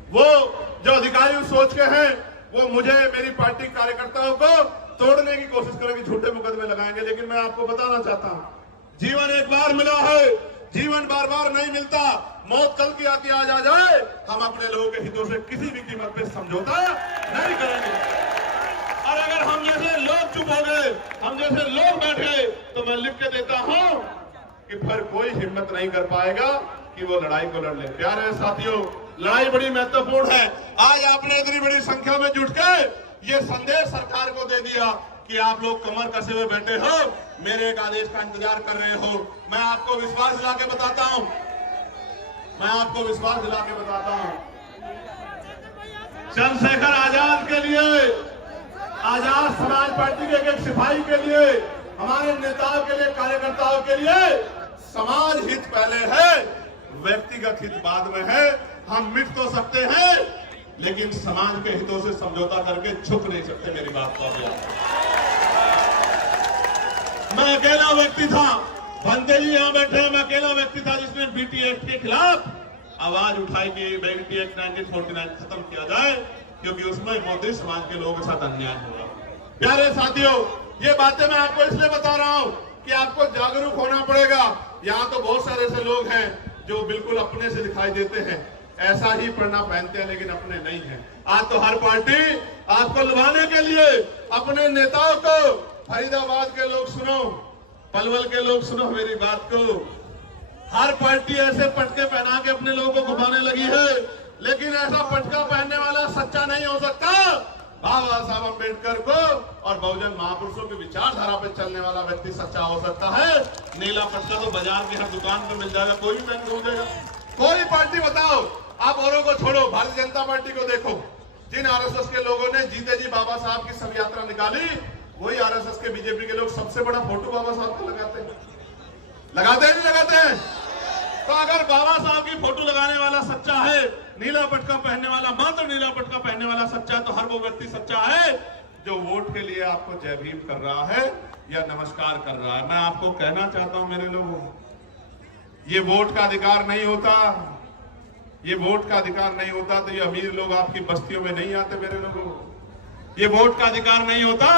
वो जो अधिकारी उस सोच के हैं, वो मुझे, मेरी पार्टी कार्यकर्ताओं को तोड़ने की कोशिश करेंगे, झूठे मुकदमे लगाएंगे। लेकिन मैं आपको बताना चाहता हूं, जीवन एक बार मिला है, जीवन बार बार नहीं मिलता। मौत कल की आती आज आ जाए, हम अपने लोगों के हितों से किसी भी कीमत पे समझौता नहीं करेंगे। और अगर हम जैसे लोग चुप हो गए, हम जैसे लोग बैठ गए, तो मैं लिख के देता हूं कि फिर कोई हिम्मत नहीं कर पाएगा कि वो लड़ाई को लड़ ले। प्यारे साथियों, लड़ाई बड़ी महत्वपूर्ण है। आज आपने इतनी बड़ी संख्या में जुट के ये संदेश सरकार को दे दिया कि आप लोग कमर कसे हुए बैठे हो, मेरे एक आदेश का इंतजार कर रहे हो। मैं आपको विश्वास दिला के बताता हूं, चंद्रशेखर आजाद के लिए, आजाद समाज पार्टी के एक सिपाही के लिए हमारे नेताओं के लिए, कार्यकर्ताओं के लिए समाज हित पहले है, व्यक्तिगत हित बाद में है। हम मिट तो सकते हैं लेकिन समाज के हितों से समझौता करके झुक नहीं सकते। मेरी बात को मैं अकेला व्यक्ति था, भंते जी यहां बैठे हैं, मैं अकेला व्यक्ति था जिसने बीटी एक्ट के खिलाफ आवाज उठाई कि बीटी एक्ट 1949 खत्म किया जाए, क्योंकि उसमें मोदी समाज के लोगों के साथ अन्याय हुआ। प्यारे साथियों, ये बातें मैं आपको इसलिए बता रहा हूं कि आपको जागरूक होना पड़ेगा। यहाँ तो बहुत सारे ऐसे लोग हैं जो बिल्कुल अपने से दिखाई देते हैं, ऐसा ही पढ़ना पहनते हैं लेकिन अपने नहीं हैं। आज तो हर पार्टी आपको लुभाने के लिए अपने नेताओं को, फरीदाबाद के लोग सुनो, पलवल के लोग सुनो मेरी बात को, हर पार्टी ऐसे पटके पहना के अपने लोगों को घुमाने लगी है, लेकिन ऐसा पटका पहनने वाला सच्चा नहीं हो सकता। बाबा साहब अम्बेडकर को और बहुजन महापुरुषों की विचारधारा पे चलने वाला व्यक्ति सच्चा हो सकता है। नीला पटका तो बाजार की हर दुकान पे मिल जाएगा, कोई भी पहन के हो जाएगा। कोई पार्टी बताओ, आप औरों को छोड़ो, भारतीय जनता पार्टी को देखो, जिन आरएसएस के लोगों ने जीते जी बाबा साहब की शव यात्रा निकाली, वही आरएसएस के, बीजेपी के लोग सबसे बड़ा फोटो बाबा साहब को लगाते हैं, लगाते हैं नहीं लगाते हैं? तो अगर बाबा साहब की फोटो लगाने वाला सच्चा है, नीला पटका पहनने वाला, मात्र नीला पटका पहनने वाला सच्चा है, तो हर वो व्यक्ति सच्चा है जो वोट के लिए आपको जय भीम कर रहा है या नमस्कार कर रहा है। मैं आपको कहना चाहता हूं मेरे लोगों, ये वोट का अधिकार नहीं होता, ये वोट का अधिकार नहीं होता तो ये अमीर लोग आपकी बस्तियों में नहीं आते। मेरे लोगों, ये वोट का अधिकार नहीं होता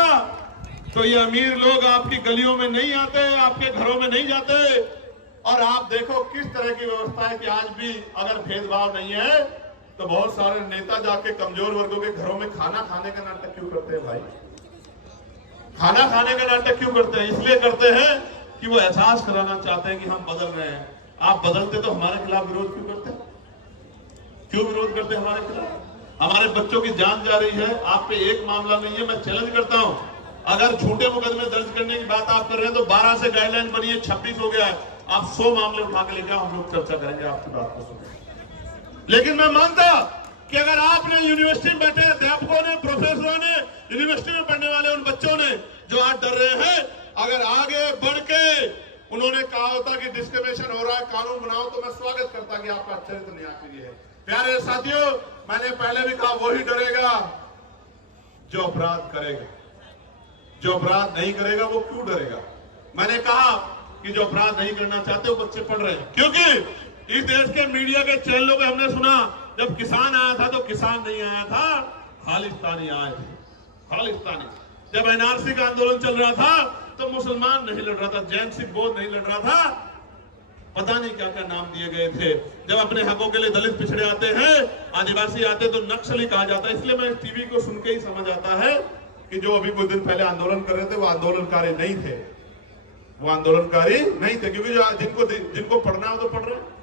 तो ये अमीर लोग आपकी गलियों में नहीं आते, आपके घरों में नहीं जाते। और आप देखो किस तरह की व्यवस्था है कि आज भी अगर भेदभाव नहीं है तो बहुत सारे नेता जाके कमजोर वर्गों के घरों में खाना खाने का नाटक क्यों करते हैं भाई? खाना खाने का नाटक क्यों करते हैं? इसलिए करते हैं कि वो एहसास कराना चाहते हैं कि हम बदल रहे हैं। आप बदलते तो हमारे खिलाफ विरोध क्यों करते हैं? क्यों विरोध करते हैं हमारे खिलाफ? हमारे बच्चों की जान जा रही है, आप पे एक मामला नहीं है। मैं चैलेंज करता हूं, अगर झूठे मुकदमे दर्ज करने की बात आप कर रहे हैं तो 12 से गाइडलाइन बनी है, 26 हो गया है। आप 100 मामले उठा के लेकर हम लोग चर्चा करेंगे आपकी बात को सुन। लेकिन मैं मानता कि अगर आपने यूनिवर्सिटी में बैठे अध्यापकों ने, प्रोफेसरों ने, यूनिवर्सिटी में पढ़ने वाले उन बच्चों ने जो आज डर रहे हैं, अगर आगे बढ़ के उन्होंने कहा होता कि डिस्क्रिमिनेशन हो रहा है, कानून बनाओ, तो मैं स्वागत करता कि आपका चरित्र न्याय के लिए है। प्यारे साथियों, मैंने पहले भी कहा, वही डरेगा जो अपराध करेगा, जो अपराध नहीं करेगा वो क्यों डरेगा? मैंने कहा कि जो अपराध नहीं करना चाहते वो बच्चे पढ़ रहे हैं, क्योंकि इस देश के मीडिया के चैनलों पे हमने सुना जब किसान आया था तो किसान नहीं आया था, खालिस्तानी आए थे, खालिस्तानी। जब एनआरसी का आंदोलन चल रहा था तो मुसलमान नहीं लड़ रहा था, जैन सिख बौद्ध नहीं लड़ रहा था, पता नहीं क्या क्या नाम दिए गए थे। जब अपने हकों के लिए दलित पिछड़े आते हैं, आदिवासी आते तो नक्सली कहा जाता है। इसलिए मैं टीवी को सुन के ही समझ आता है कि जो अभी कुछ दिन पहले आंदोलन कर रहे थे वो आंदोलनकारी नहीं थे, वो आंदोलनकारी नहीं थे, क्योंकि जिनको पढ़ना हो तो पढ़ रहे।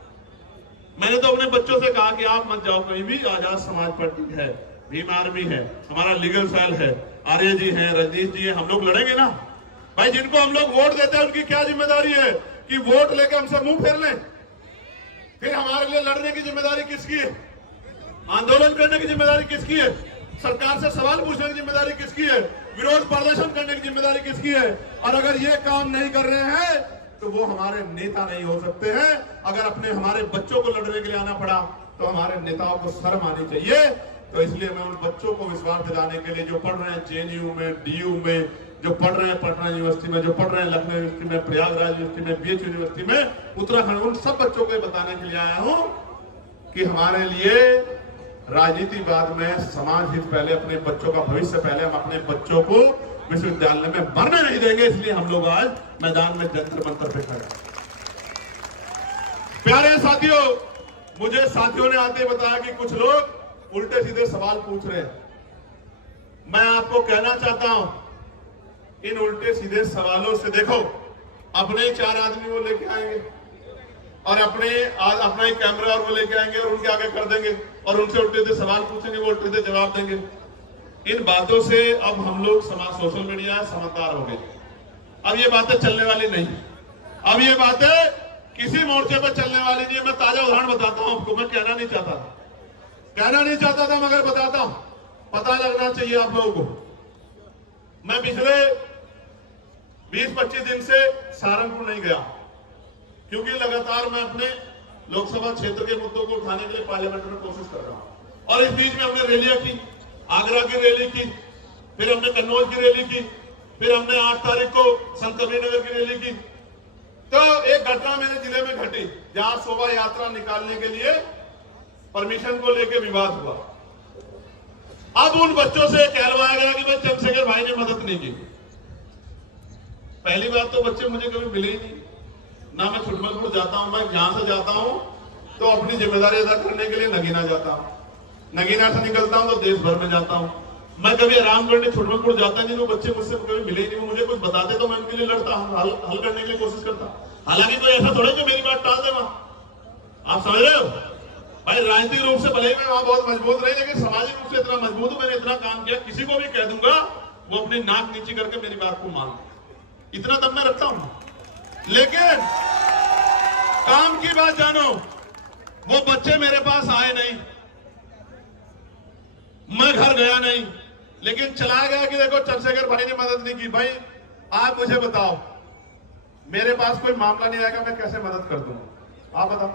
मैंने तो अपने बच्चों से कहा कि आप मत जाओ कहीं भी, आजाद समाज पार्टी है, भीम आर्मी है, हमारा लीगल सेल है, आर्य जी है, रजनीश जी है, हम लोग लड़ेंगे ना भाई। जिनको हम लोग वोट देते हैं उनकी क्या जिम्मेदारी है कि वोट लेकर हमसे मुंह फेर लें? फिर हमारे लिए लड़ने की जिम्मेदारी किसकी है? आंदोलन करने की जिम्मेदारी किसकी है? सरकार से सवाल पूछने की जिम्मेदारी किसकी है? विरोध प्रदर्शन करने की जिम्मेदारी किसकी है? और अगर ये काम नहीं कर रहे हैं तो वो हमारे नेता नहीं हो सकते हैं। अगर अपने हमारे बच्चों को लड़ने के लिए आना पड़ा तो हमारे नेताओं को शर्म आनी चाहिए। तो इसलिए मैं उन बच्चों को विश्वास दिलाने के लिए, जो पढ़ रहे हैं जेएनयू में, डीयू में, जो पढ़ रहे हैं पटना यूनिवर्सिटी में, जो पढ़ रहे हैं लखनऊ यूनिवर्सिटी में, प्रयागराज यूनिवर्सिटी में, बीएच यूनिवर्सिटी में, उत्तराखंड, उन सब बच्चों को बताने के लिए आया हूं कि हमारे लिए राजनीति बाद में, समाज हित पहले, अपने बच्चों का भविष्य पहले। हम अपने बच्चों को विश्वविद्यालय में मरने नहीं देंगे, इसलिए हम लोग आज मैदान में जंतर मंतर पे खड़े। प्यारे साथियों, मुझे साथियों ने आते बताया कि कुछ लोग उल्टे सीधे सवाल पूछ रहे हैं। मैं आपको कहना चाहता हूं, इन उल्टे सीधे सवालों से देखो, अपने ही 4 आदमी वो लेके आएंगे और अपना ही कैमरा और वो लेके आएंगे और उनके आगे कर देंगे और उनसे उल्टे सीधे सवाल पूछेंगे, वो उल्टे सीधे जवाब देंगे। इन बातों से अब हम लोग सोशल मीडिया समझदार हो गए। अब ये बातें चलने वाली नहीं, अब ये बातें किसी मोर्चे पर चलने वाली नहीं। मैं ताजा उदाहरण बताता हूं आपको, मैं कहना नहीं चाहता था मगर बताता हूं, पता लगना चाहिए आप लोगों को। मैं पिछले 20-25 दिन से सहारनपुर नहीं गया, क्योंकि लगातार मैं अपने लोकसभा क्षेत्र के मुद्दों को उठाने के लिए पार्लियामेंट में कोशिश कर रहा हूं। और इस बीच में हमने रैलियां की, आगरा की रैली की, फिर हमने कन्नौज की रैली की, फिर हमने 8 तारीख को संत कबीरनगर की रैली की। तो एक घटना मेरे जिले में घटी, जहां शोभा यात्रा निकालने के लिए परमिशन को लेकर विवाद हुआ। अब उन बच्चों से कहलवाया गया कि भाई चंद्रशेखर भाई ने मदद नहीं की। पहली बात तो बच्चे मुझे कभी मिले ही नहीं, ना मैं छुटमलपुर जाता हूं। मैं जहां से जाता हूं तो अपनी जिम्मेदारी अदा करने के लिए नगीना जाता हूं, नगीना से निकलता हूं तो देश भर में जाता हूं। मैं कभी आराम करने छुटमलपुर जाता नहीं, वो बच्चे मुझसे कभी मिले ही नहीं। वो मुझे कुछ बताते तो मैं उनके लिए लड़ता हूं, हल करने के लिए कोशिश करता। हालांकि कोई ऐसा थोड़ा कि मेरी बात टाल दे वहां, आप समझ रहे हो भाई। राजनीतिक रूप से भले ही मैं वहां बहुत मजबूत रही, लेकिन सामाजिक रूप से इतना मजबूत हूं, मैंने इतना काम किया, किसी को भी कह दूंगा वो अपनी नाक नीची करके मेरी बात को मान, इतना दम मैं रखता हूं। लेकिन काम की बात जानो, वो बच्चे मेरे पास आए नहीं, मैं घर गया नहीं, लेकिन चला गया कि देखो चंद्रशेखर भाई ने मदद नहीं की। भाई आप मुझे बताओ, मेरे पास कोई मामला नहीं आएगा, मैं कैसे मदद कर दूंगा, आप बताओ।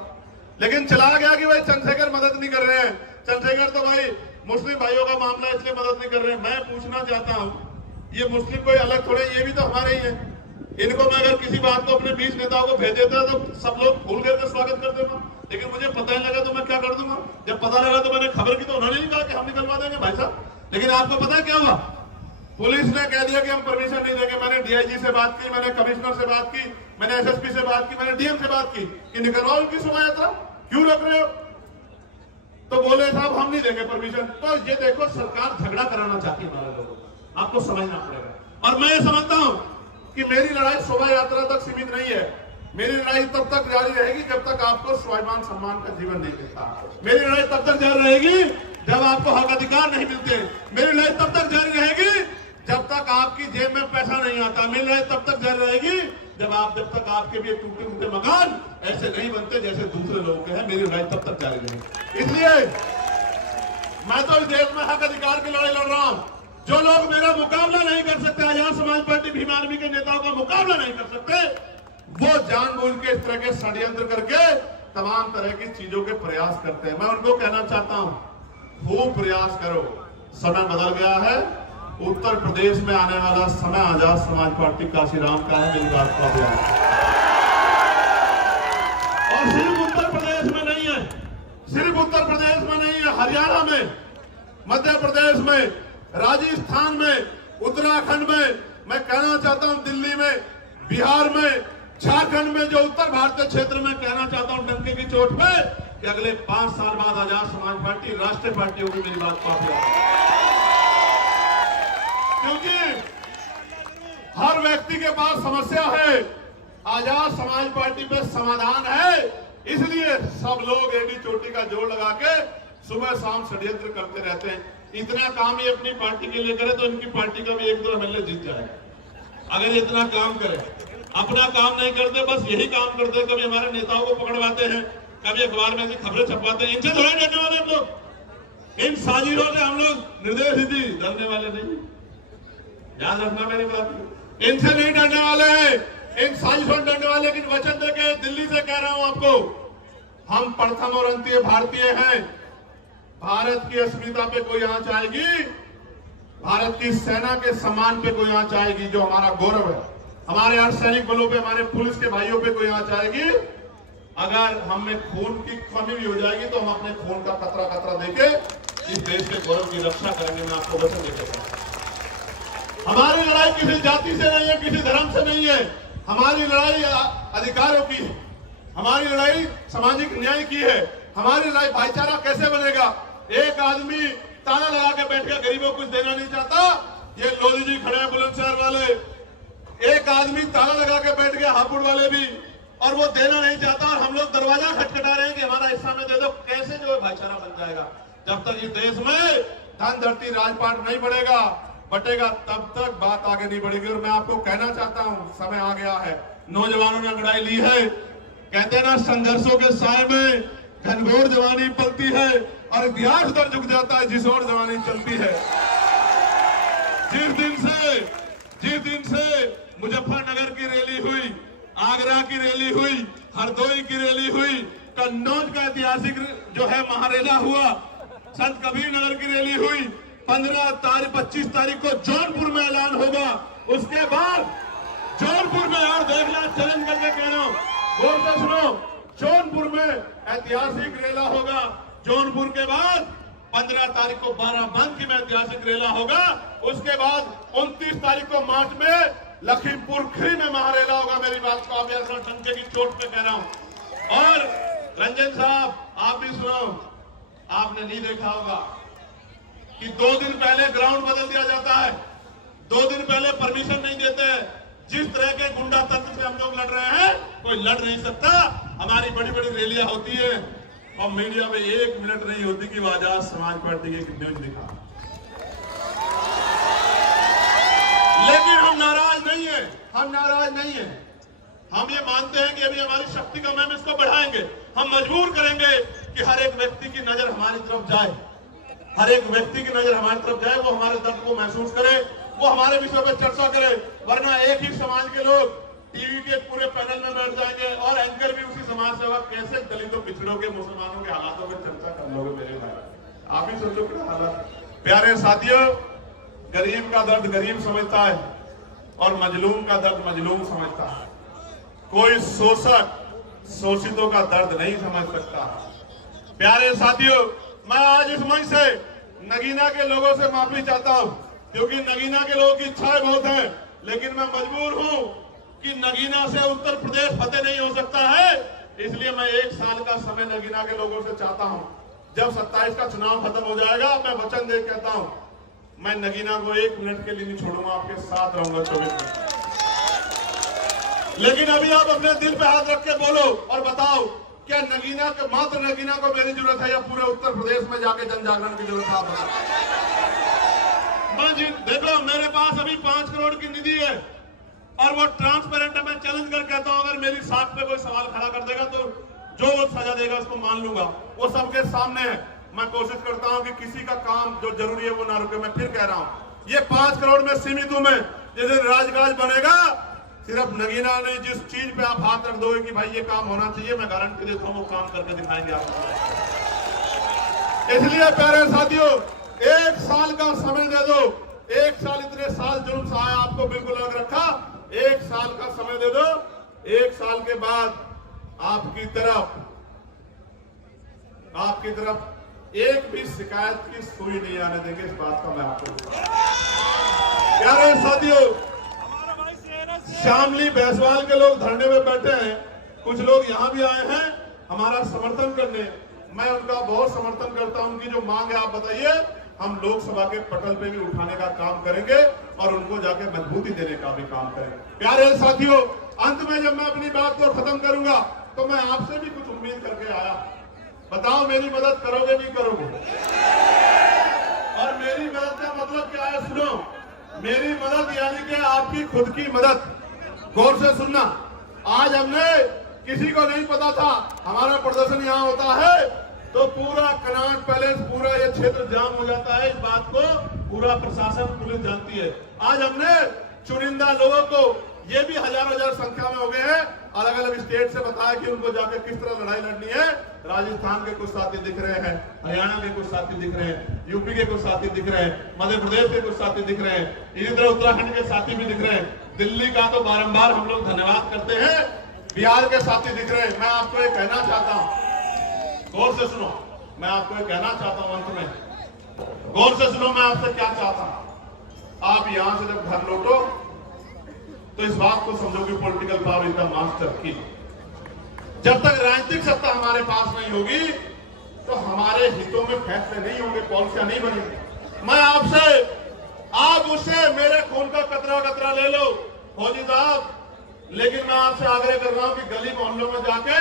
लेकिन चला गया कि भाई चंद्रशेखर मदद नहीं कर रहे हैं, चंद्रशेखर तो भाई मुस्लिम भाइयों का मामला इसलिए मदद नहीं कर रहे हैं। मैं पूछना चाहता हूं, ये मुस्लिम कोई अलग थोड़े, ये भी तो हमारे ही है। इनको मैं अगर किसी बात को अपने 20 नेताओं को भेज देता तो सब लोग फूल करके स्वागत कर देगा, लेकिन मुझे पता ही लगा तो मैं क्या कर दूंगा। जब पता लगा तो मैंने खबर की, तो उन्होंने नहीं कहा कि हम निकलवा देंगे भाई साहब। लेकिन आपको पता है क्या हुआ, पुलिस ने कह दिया कि हम परमिशन नहीं देंगे। मैंने डीआईजी से बात की, मैंने कमिश्नर से बात की, मैंने एसएसपी से बात की, मैंने डीएम से बात की कि निकलवाओ उनकी शोभा यात्रा, क्यों रोक रहे हो। तो बोले साहब हम नहीं देंगे परमिशन। तो ये देखो सरकार झगड़ा कराना चाहती है हमारे लोगों को, आपको समझना पड़ेगा। और मैं ये समझता हूं कि मेरी लड़ाई शोभा यात्रा तक सीमित नहीं है, मेरी लड़ाई तब तक जारी रहेगी जब तक आपको स्वाभिमान सम्मान का जीवन नहीं मिलता। मेरी लड़ाई तब तक जारी रहेगी जब आपको हक अधिकार नहीं मिलते। मेरी लड़ाई तब तक जारी रहेगी जब तक आपकी जेब में पैसा नहीं आता। मेरी लड़ाई तब तक जारी रहेगी जब तक आपके भी टूटे फूटे मकान ऐसे नहीं बनते जैसे दूसरे लोगों के हैं। मेरी लड़ाई तब तक जारी रहेगी। इसलिए मैं तो इस देश में हक अधिकार की लड़ाई लड़ रहा हूं। जो लोग मेरा मुकाबला नहीं कर सकते, आजाद समाज पार्टी भीम आर्मी के नेताओं का मुकाबला नहीं कर सकते, वो जानबूझ के इस तरह के षड्यंत्र करके तमाम तरह की चीजों के प्रयास करते हैं। मैं उनको कहना चाहता हूं, खूब प्रयास करो, समय बदल गया है। उत्तर प्रदेश में आने वाला समय आजाद समाज पार्टी काशीराम का है, मेरी बात का ध्यान। और सिर्फ उत्तर प्रदेश में नहीं है, सिर्फ उत्तर प्रदेश में नहीं है, हरियाणा में, मध्य प्रदेश में, राजस्थान में, उत्तराखंड में, मैं कहना चाहता हूं दिल्ली में, बिहार में, झारखंड में, जो उत्तर भारतीय क्षेत्र में, कहना चाहता हूं डंके की चोट पे कि अगले 5 साल बाद आजाद समाज पार्टी राष्ट्रीय पार्टी होगी। मेरी बात को क्योंकि हर व्यक्ति के पास समस्या है, आजाद समाज पार्टी पे समाधान है। इसलिए सब लोग एडी चोटी का जोड़ लगा के सुबह शाम षड्यंत्र करते रहते हैं। इतना काम ये अपनी पार्टी के लिए करे तो इनकी पार्टी का भी 1-2 एमएलए जीत जाएगा। अगर इतना काम करे, अपना काम नहीं करते, बस यही काम करते, कभी हमारे नेताओं को पकड़वाते हैं, कभी अखबार में ऐसी खबरें छपवाते हैं। इनसे थोड़े डरने वाले हम लोग, इन साजिशों से हम लोग निर्देश नीति डरने वाले नहीं, याद रखना मेरी बात। इनसे नहीं डरने वाले हैं, इन साजिशों से डरने वाले। लेकिन वचन देके दिल्ली से कह रहा हूं आपको, हम प्रथम और अंतीय भारतीय हैं। भारत की अस्मिता पे कोई आंच आएगी, भारत की सेना के सम्मान पे कोई आंच आएगी, जो हमारा गौरव है, हमारे अर्धसैनिक बलों पे, हमारे पुलिस के भाइयों पे कोई आंच आएगी, अगर हमें खून की कमी भी हो जाएगी तो हम अपने खून का कतरा कतरा देके इस देश के गौरव की रक्षा करेंगे। मैं आपको वचन दे सकता हूं। हमारी लड़ाई किसी जाति से नहीं है, किसी धर्म से नहीं है, हमारी लड़ाई अधिकारों की है, हमारी लड़ाई सामाजिक न्याय की है, हमारी लड़ाई भाईचारा कैसे बनेगा। एक आदमी ताला लगा के बैठ गया, गरीबों को कुछ देना नहीं चाहता, ये लोधी जी खड़े हैं बुलंदशहर वाले, एक आदमी ताला लगा के बैठ गया, हापुड़ वाले भी, और वो देना नहीं चाहता, और हम लोग दरवाजा खटखटा रहे हैं कि हमारा हिस्सा में दे दो। कैसे जो है भाईचारा बन जाएगा। जब तक इस देश में धन धरती राजपाट नहीं बटेगा तब तक बात आगे नहीं बढ़ेगी। और मैं आपको कहना चाहता हूं, समय आ गया है, नौजवानों ने लड़ाई ली है। कहते हैं ना, संघर्षों के साए में घनघोर जवानी पलती है और इतिहास उधर झुक जाता है जिस ओर जवानी चलती है। जिस दिन से मुजफ्फरनगर की रैली हुई, आगरा की रैली हुई, हरदोई की रैली हुई, कन्नौज का ऐतिहासिक जो है महारेला हुआ, संत कबीर नगर की रैली हुई, 25 तारीख को जौनपुर में ऐलान होगा। उसके बाद जौनपुर में, और देखना चैलेंज करके कह रहा हूं, गौर से सुनो, जौनपुर में ऐतिहासिक रेला होगा। जौनपुर के बाद 15 तारीख को बाराबंकी में ऐतिहासिक रेला होगा। उसके बाद 29 तारीख को मार्च में लखीमपुर खीरी में महारेला होगा। मेरी बात को आप ऐसा डंके की चोट पे कह रहा हूं। और रंजन साहब, आप भी सुनो, आपने नहीं देखा होगा कि 2 दिन पहले ग्राउंड बदल दिया जाता है, 2 दिन पहले परमिशन नहीं देते हैं। जिस तरह के गुंडा तंत्र से हम लोग लड़ रहे हैं, कोई लड़ नहीं सकता। हमारी बड़ी बड़ी रैलियां होती है और मीडिया में 1 मिनट नहीं होती कि वो आजाद समाज पार्टी के न्यूज दिखा। लेकिन हम नाराज नहीं है, हम नाराज नहीं है। हम ये मानते हैं कि अभी हमारी शक्ति कम है, हम इसको बढ़ाएंगे। हम मजबूर करेंगे कि हर एक व्यक्ति की नजर हमारी तरफ जाए, हर एक व्यक्ति की नजर हमारी तरफ जाए, वो हमारे दर्द को महसूस करे, वो हमारे विषय पर चर्चा करे। वरना एक ही समाज के लोग टीवी के पूरे पैनल में बैठ जाएंगे और एंकर भी उसी समाज से होगा। कैसे दलितों, पिछड़ों के, मुसलमानों के हालातों पर चर्चा कर लोगे मेरे भाई? आप ही सोचो क्या हालत। प्यारे साथियों, गरीब का दर्द गरीब समझता है और मजलूम का दर्द मजलूम समझता है। कोई शोषक शोषितों का दर्द नहीं समझ सकता। प्यारे साथियों, मैं आज इस मंच से नगीना के लोगों से माफी चाहता हूं, क्योंकि नगीना के लोगों की इच्छाएं बहुत हैं, लेकिन मैं मजबूर हूं कि नगीना से उत्तर प्रदेश फतेह नहीं हो सकता है। इसलिए मैं 1 साल का समय नगीना के लोगों से चाहता हूं। जब 27 का चुनाव खत्म हो जाएगा, मैं वचन दे कहता हूं, मैं नगीना को 1 मिनट के लिए नहीं छोड़ूंगा, आपके साथ रहूंगा 24 मिनट। लेकिन अभी आप अपने दिल पे हाथ रख के बोलो और बताओ, क्या नगीना के, मात्र नगीना को मेरी जरूरत है या पूरे उत्तर प्रदेश में जाके जन जागरण की जरूरत है? आप देखो, मेरे पास अभी 5 करोड़ की निधि है और वो ट्रांसपेरेंट है। मैं चैलेंज कर कहता हूं, अगर मेरी साख पे कोई सवाल खड़ा कर देगा तो जो वो सजा देगा उसको मान लूंगा। वो सबके सामने है। मैं कोशिश करता हूं कि किसी का काम जो जरूरी है वो ना रुके। मैं फिर कह रहा हूं, ये 5 करोड़ में सीमित हूं मैं। जिस दिन राजकाज बनेगा, सिर्फ नगीना ने जिस चीज पे आप हाथ रख दोगे कि भाई ये काम होना चाहिए, मैं गारंटी देता हूं वो काम करके दिखाएंगे आपको। इसलिए प्यारे साथियों, 1 साल का समय दे दो। 1 साल, इतने साल जुल्म सहाया, आपको बिल्कुल अलग रखा। 1 साल का समय दे दो। 1 साल के बाद आपकी तरफ एक भी शिकायत की सुई नहीं आने देंगे। इस बात का मैं आपको प्यारे साथियों, शामली भैंसवाल के लोग धरने में बैठे हैं, कुछ लोग यहां भी आए हैं हमारा समर्थन करने। मैं उनका बहुत समर्थन करता हूं। उनकी जो मांग है आप बताइए, हम लोकसभा के पटल पे भी उठाने का काम करेंगे और उनको जाके मजबूती देने का भी काम करेंगे। प्यारे साथियों, अंत में जब मैं अपनी बात को खत्म करूंगा तो मैं आपसे भी कुछ उम्मीद करके आया। बताओ, मेरी मदद करोगे नहीं करोगे? और मेरी मदद का मतलब क्या है? सुनो, मेरी मदद यानी कि आपकी खुद की मदद। गौर से सुनना, आज हमने, किसी को नहीं पता था हमारा प्रदर्शन यहाँ होता है तो पूरा कनॉट पैलेस, पूरा ये क्षेत्र जाम हो जाता है। इस बात को पूरा प्रशासन, पुलिस जानती है। आज हमने चुनिंदा लोगों को, ये भी हजार संख्या में हो गए हैं, अलग अलग स्टेट से बताया कि उनको जाकर किस तरह लड़ाई लड़नी है। राजस्थान के कुछ साथी दिख रहे हैं, हरियाणा के कुछ साथी दिख रहे हैं, यूपी के कुछ साथी दिख रहे हैं, मध्य प्रदेश के कुछ साथी दिख रहे हैं, इसी तरह उत्तराखंड के साथी भी दिख रहे हैं। दिल्ली का तो बारंबार हम लोग धन्यवाद करते हैं, बिहार के साथी दिख रहे हैं। मैं आपको ये कहना चाहता हूं, गौर से सुनो, मैं आपको ये कहना चाहता हूं, अंत में गौर से सुनो, मैं आपसे क्या चाहता हूं। आप यहां से जब घर लौटो तो इस बात को समझो कि political power is the master की। जब तक राजनीतिक सत्ता हमारे पास नहीं होगी तो हमारे हितों में फैसले नहीं होंगे, पॉलिसियां नहीं बनेंगी। मैं आपसे, आप उससे मेरे खून का कतरा ले लो फौजी साहब, लेकिन मैं आपसे आग्रह कर रहा हूं कि गली मोहल्लों में जाके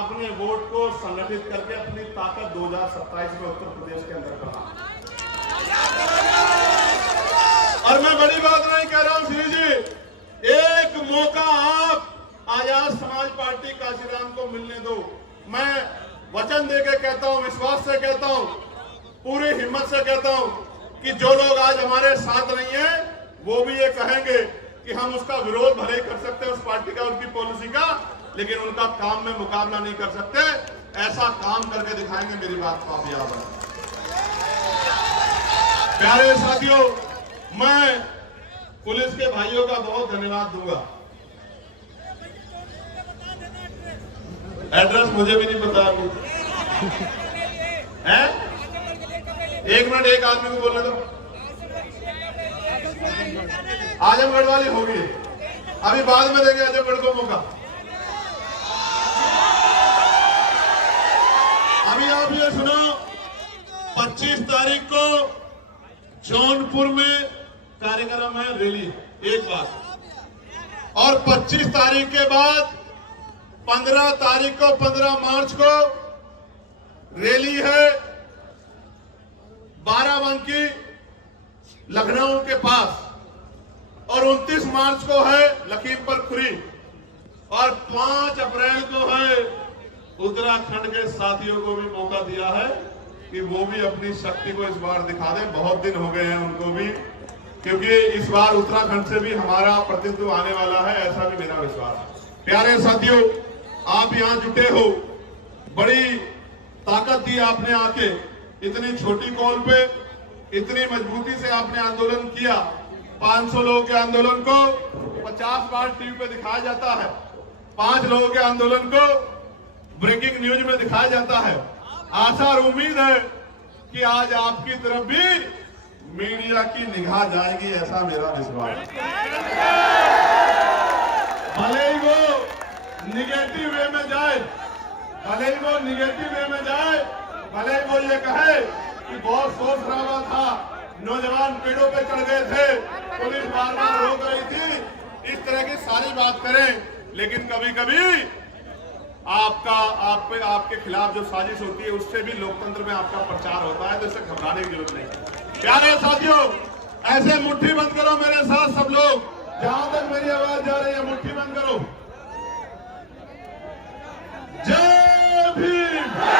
अपने वोट को संगठित करके अपनी ताकत 2027 में उत्तर प्रदेश के अंदर करना। और मैं बड़ी बात नहीं कह रहा हूं श्री जी, एक मौका आप आजाद समाज पार्टी काशीराम को मिलने दो। मैं वचन देके कहता हूं, विश्वास से कहता हूं, पूरी हिम्मत से कहता हूं कि जो लोग आज हमारे साथ नहीं है वो भी ये कहेंगे कि हम उसका विरोध भले ही कर सकते हैं, उस पार्टी का, उनकी पॉलिसी का, लेकिन उनका काम में मुकाबला नहीं कर सकते। ऐसा काम करके दिखाएंगे, मेरी बात को आप याद रखें। प्यारे साथियों, मैं पुलिस के भाइयों का बहुत धन्यवाद दूंगा। एड्रेस मुझे भी नहीं पता अभी है। एक मिनट, एक आदमी को बोलने दो। आजमगढ़ वाली होगी, अभी बाद में देंगे आजमगढ़ को मौका। अभी आप ये सुनो, 25 तारीख को जौनपुर में कार्यक्रम है, रैली, एक बात। और 25 तारीख के बाद 15 तारीख को, 15 मार्च को रैली है बाराबंकी लखनऊ के पास, और 29 मार्च को है लखीमपुर खीरी, और 5 अप्रैल को है उत्तराखंड के साथियों को भी मौका दिया है कि वो भी अपनी शक्ति को इस बार दिखा दें। बहुत दिन हो गए हैं उनको भी, क्योंकि इस बार उत्तराखंड से भी हमारा प्रतिनिधित्व आने वाला है, ऐसा भी मेरा विश्वास है। प्यारे साथियों, आप यहां जुटे हो, बड़ी ताकत दी आपने आके, इतनी छोटी कॉल पे इतनी मजबूती से आपने आंदोलन किया। 500 लोगों के आंदोलन को 50 बार टीवी पे दिखाया जाता है, 5 लोगों के आंदोलन को ब्रेकिंग न्यूज में दिखाया जाता है। आशा और उम्मीद है कि आज आपकी तरफ भी मीडिया की निगाह जाएगी, ऐसा मेरा विश्वास है। भले ही वो निगेटिव वे में जाए, भले ही वो निगेटिव वे में जाए, भले ही वो ये कहे कि बहुत शोर शराबा था, नौजवान पेड़ों पे चढ़ गए थे, पुलिस बार बार रोक रही थी, इस तरह की सारी बात करें, लेकिन कभी कभी आपके खिलाफ जो साजिश होती है, उससे भी लोकतंत्र में आपका प्रचार होता है, तो इससे घबराने की जरूरत नहीं। प्यारे साथियों, ऐसे मुट्ठी बंद करो मेरे साथ सब लोग, जहां तक मेरी आवाज जा रही है, मुट्ठी बंद करो। जय भीम।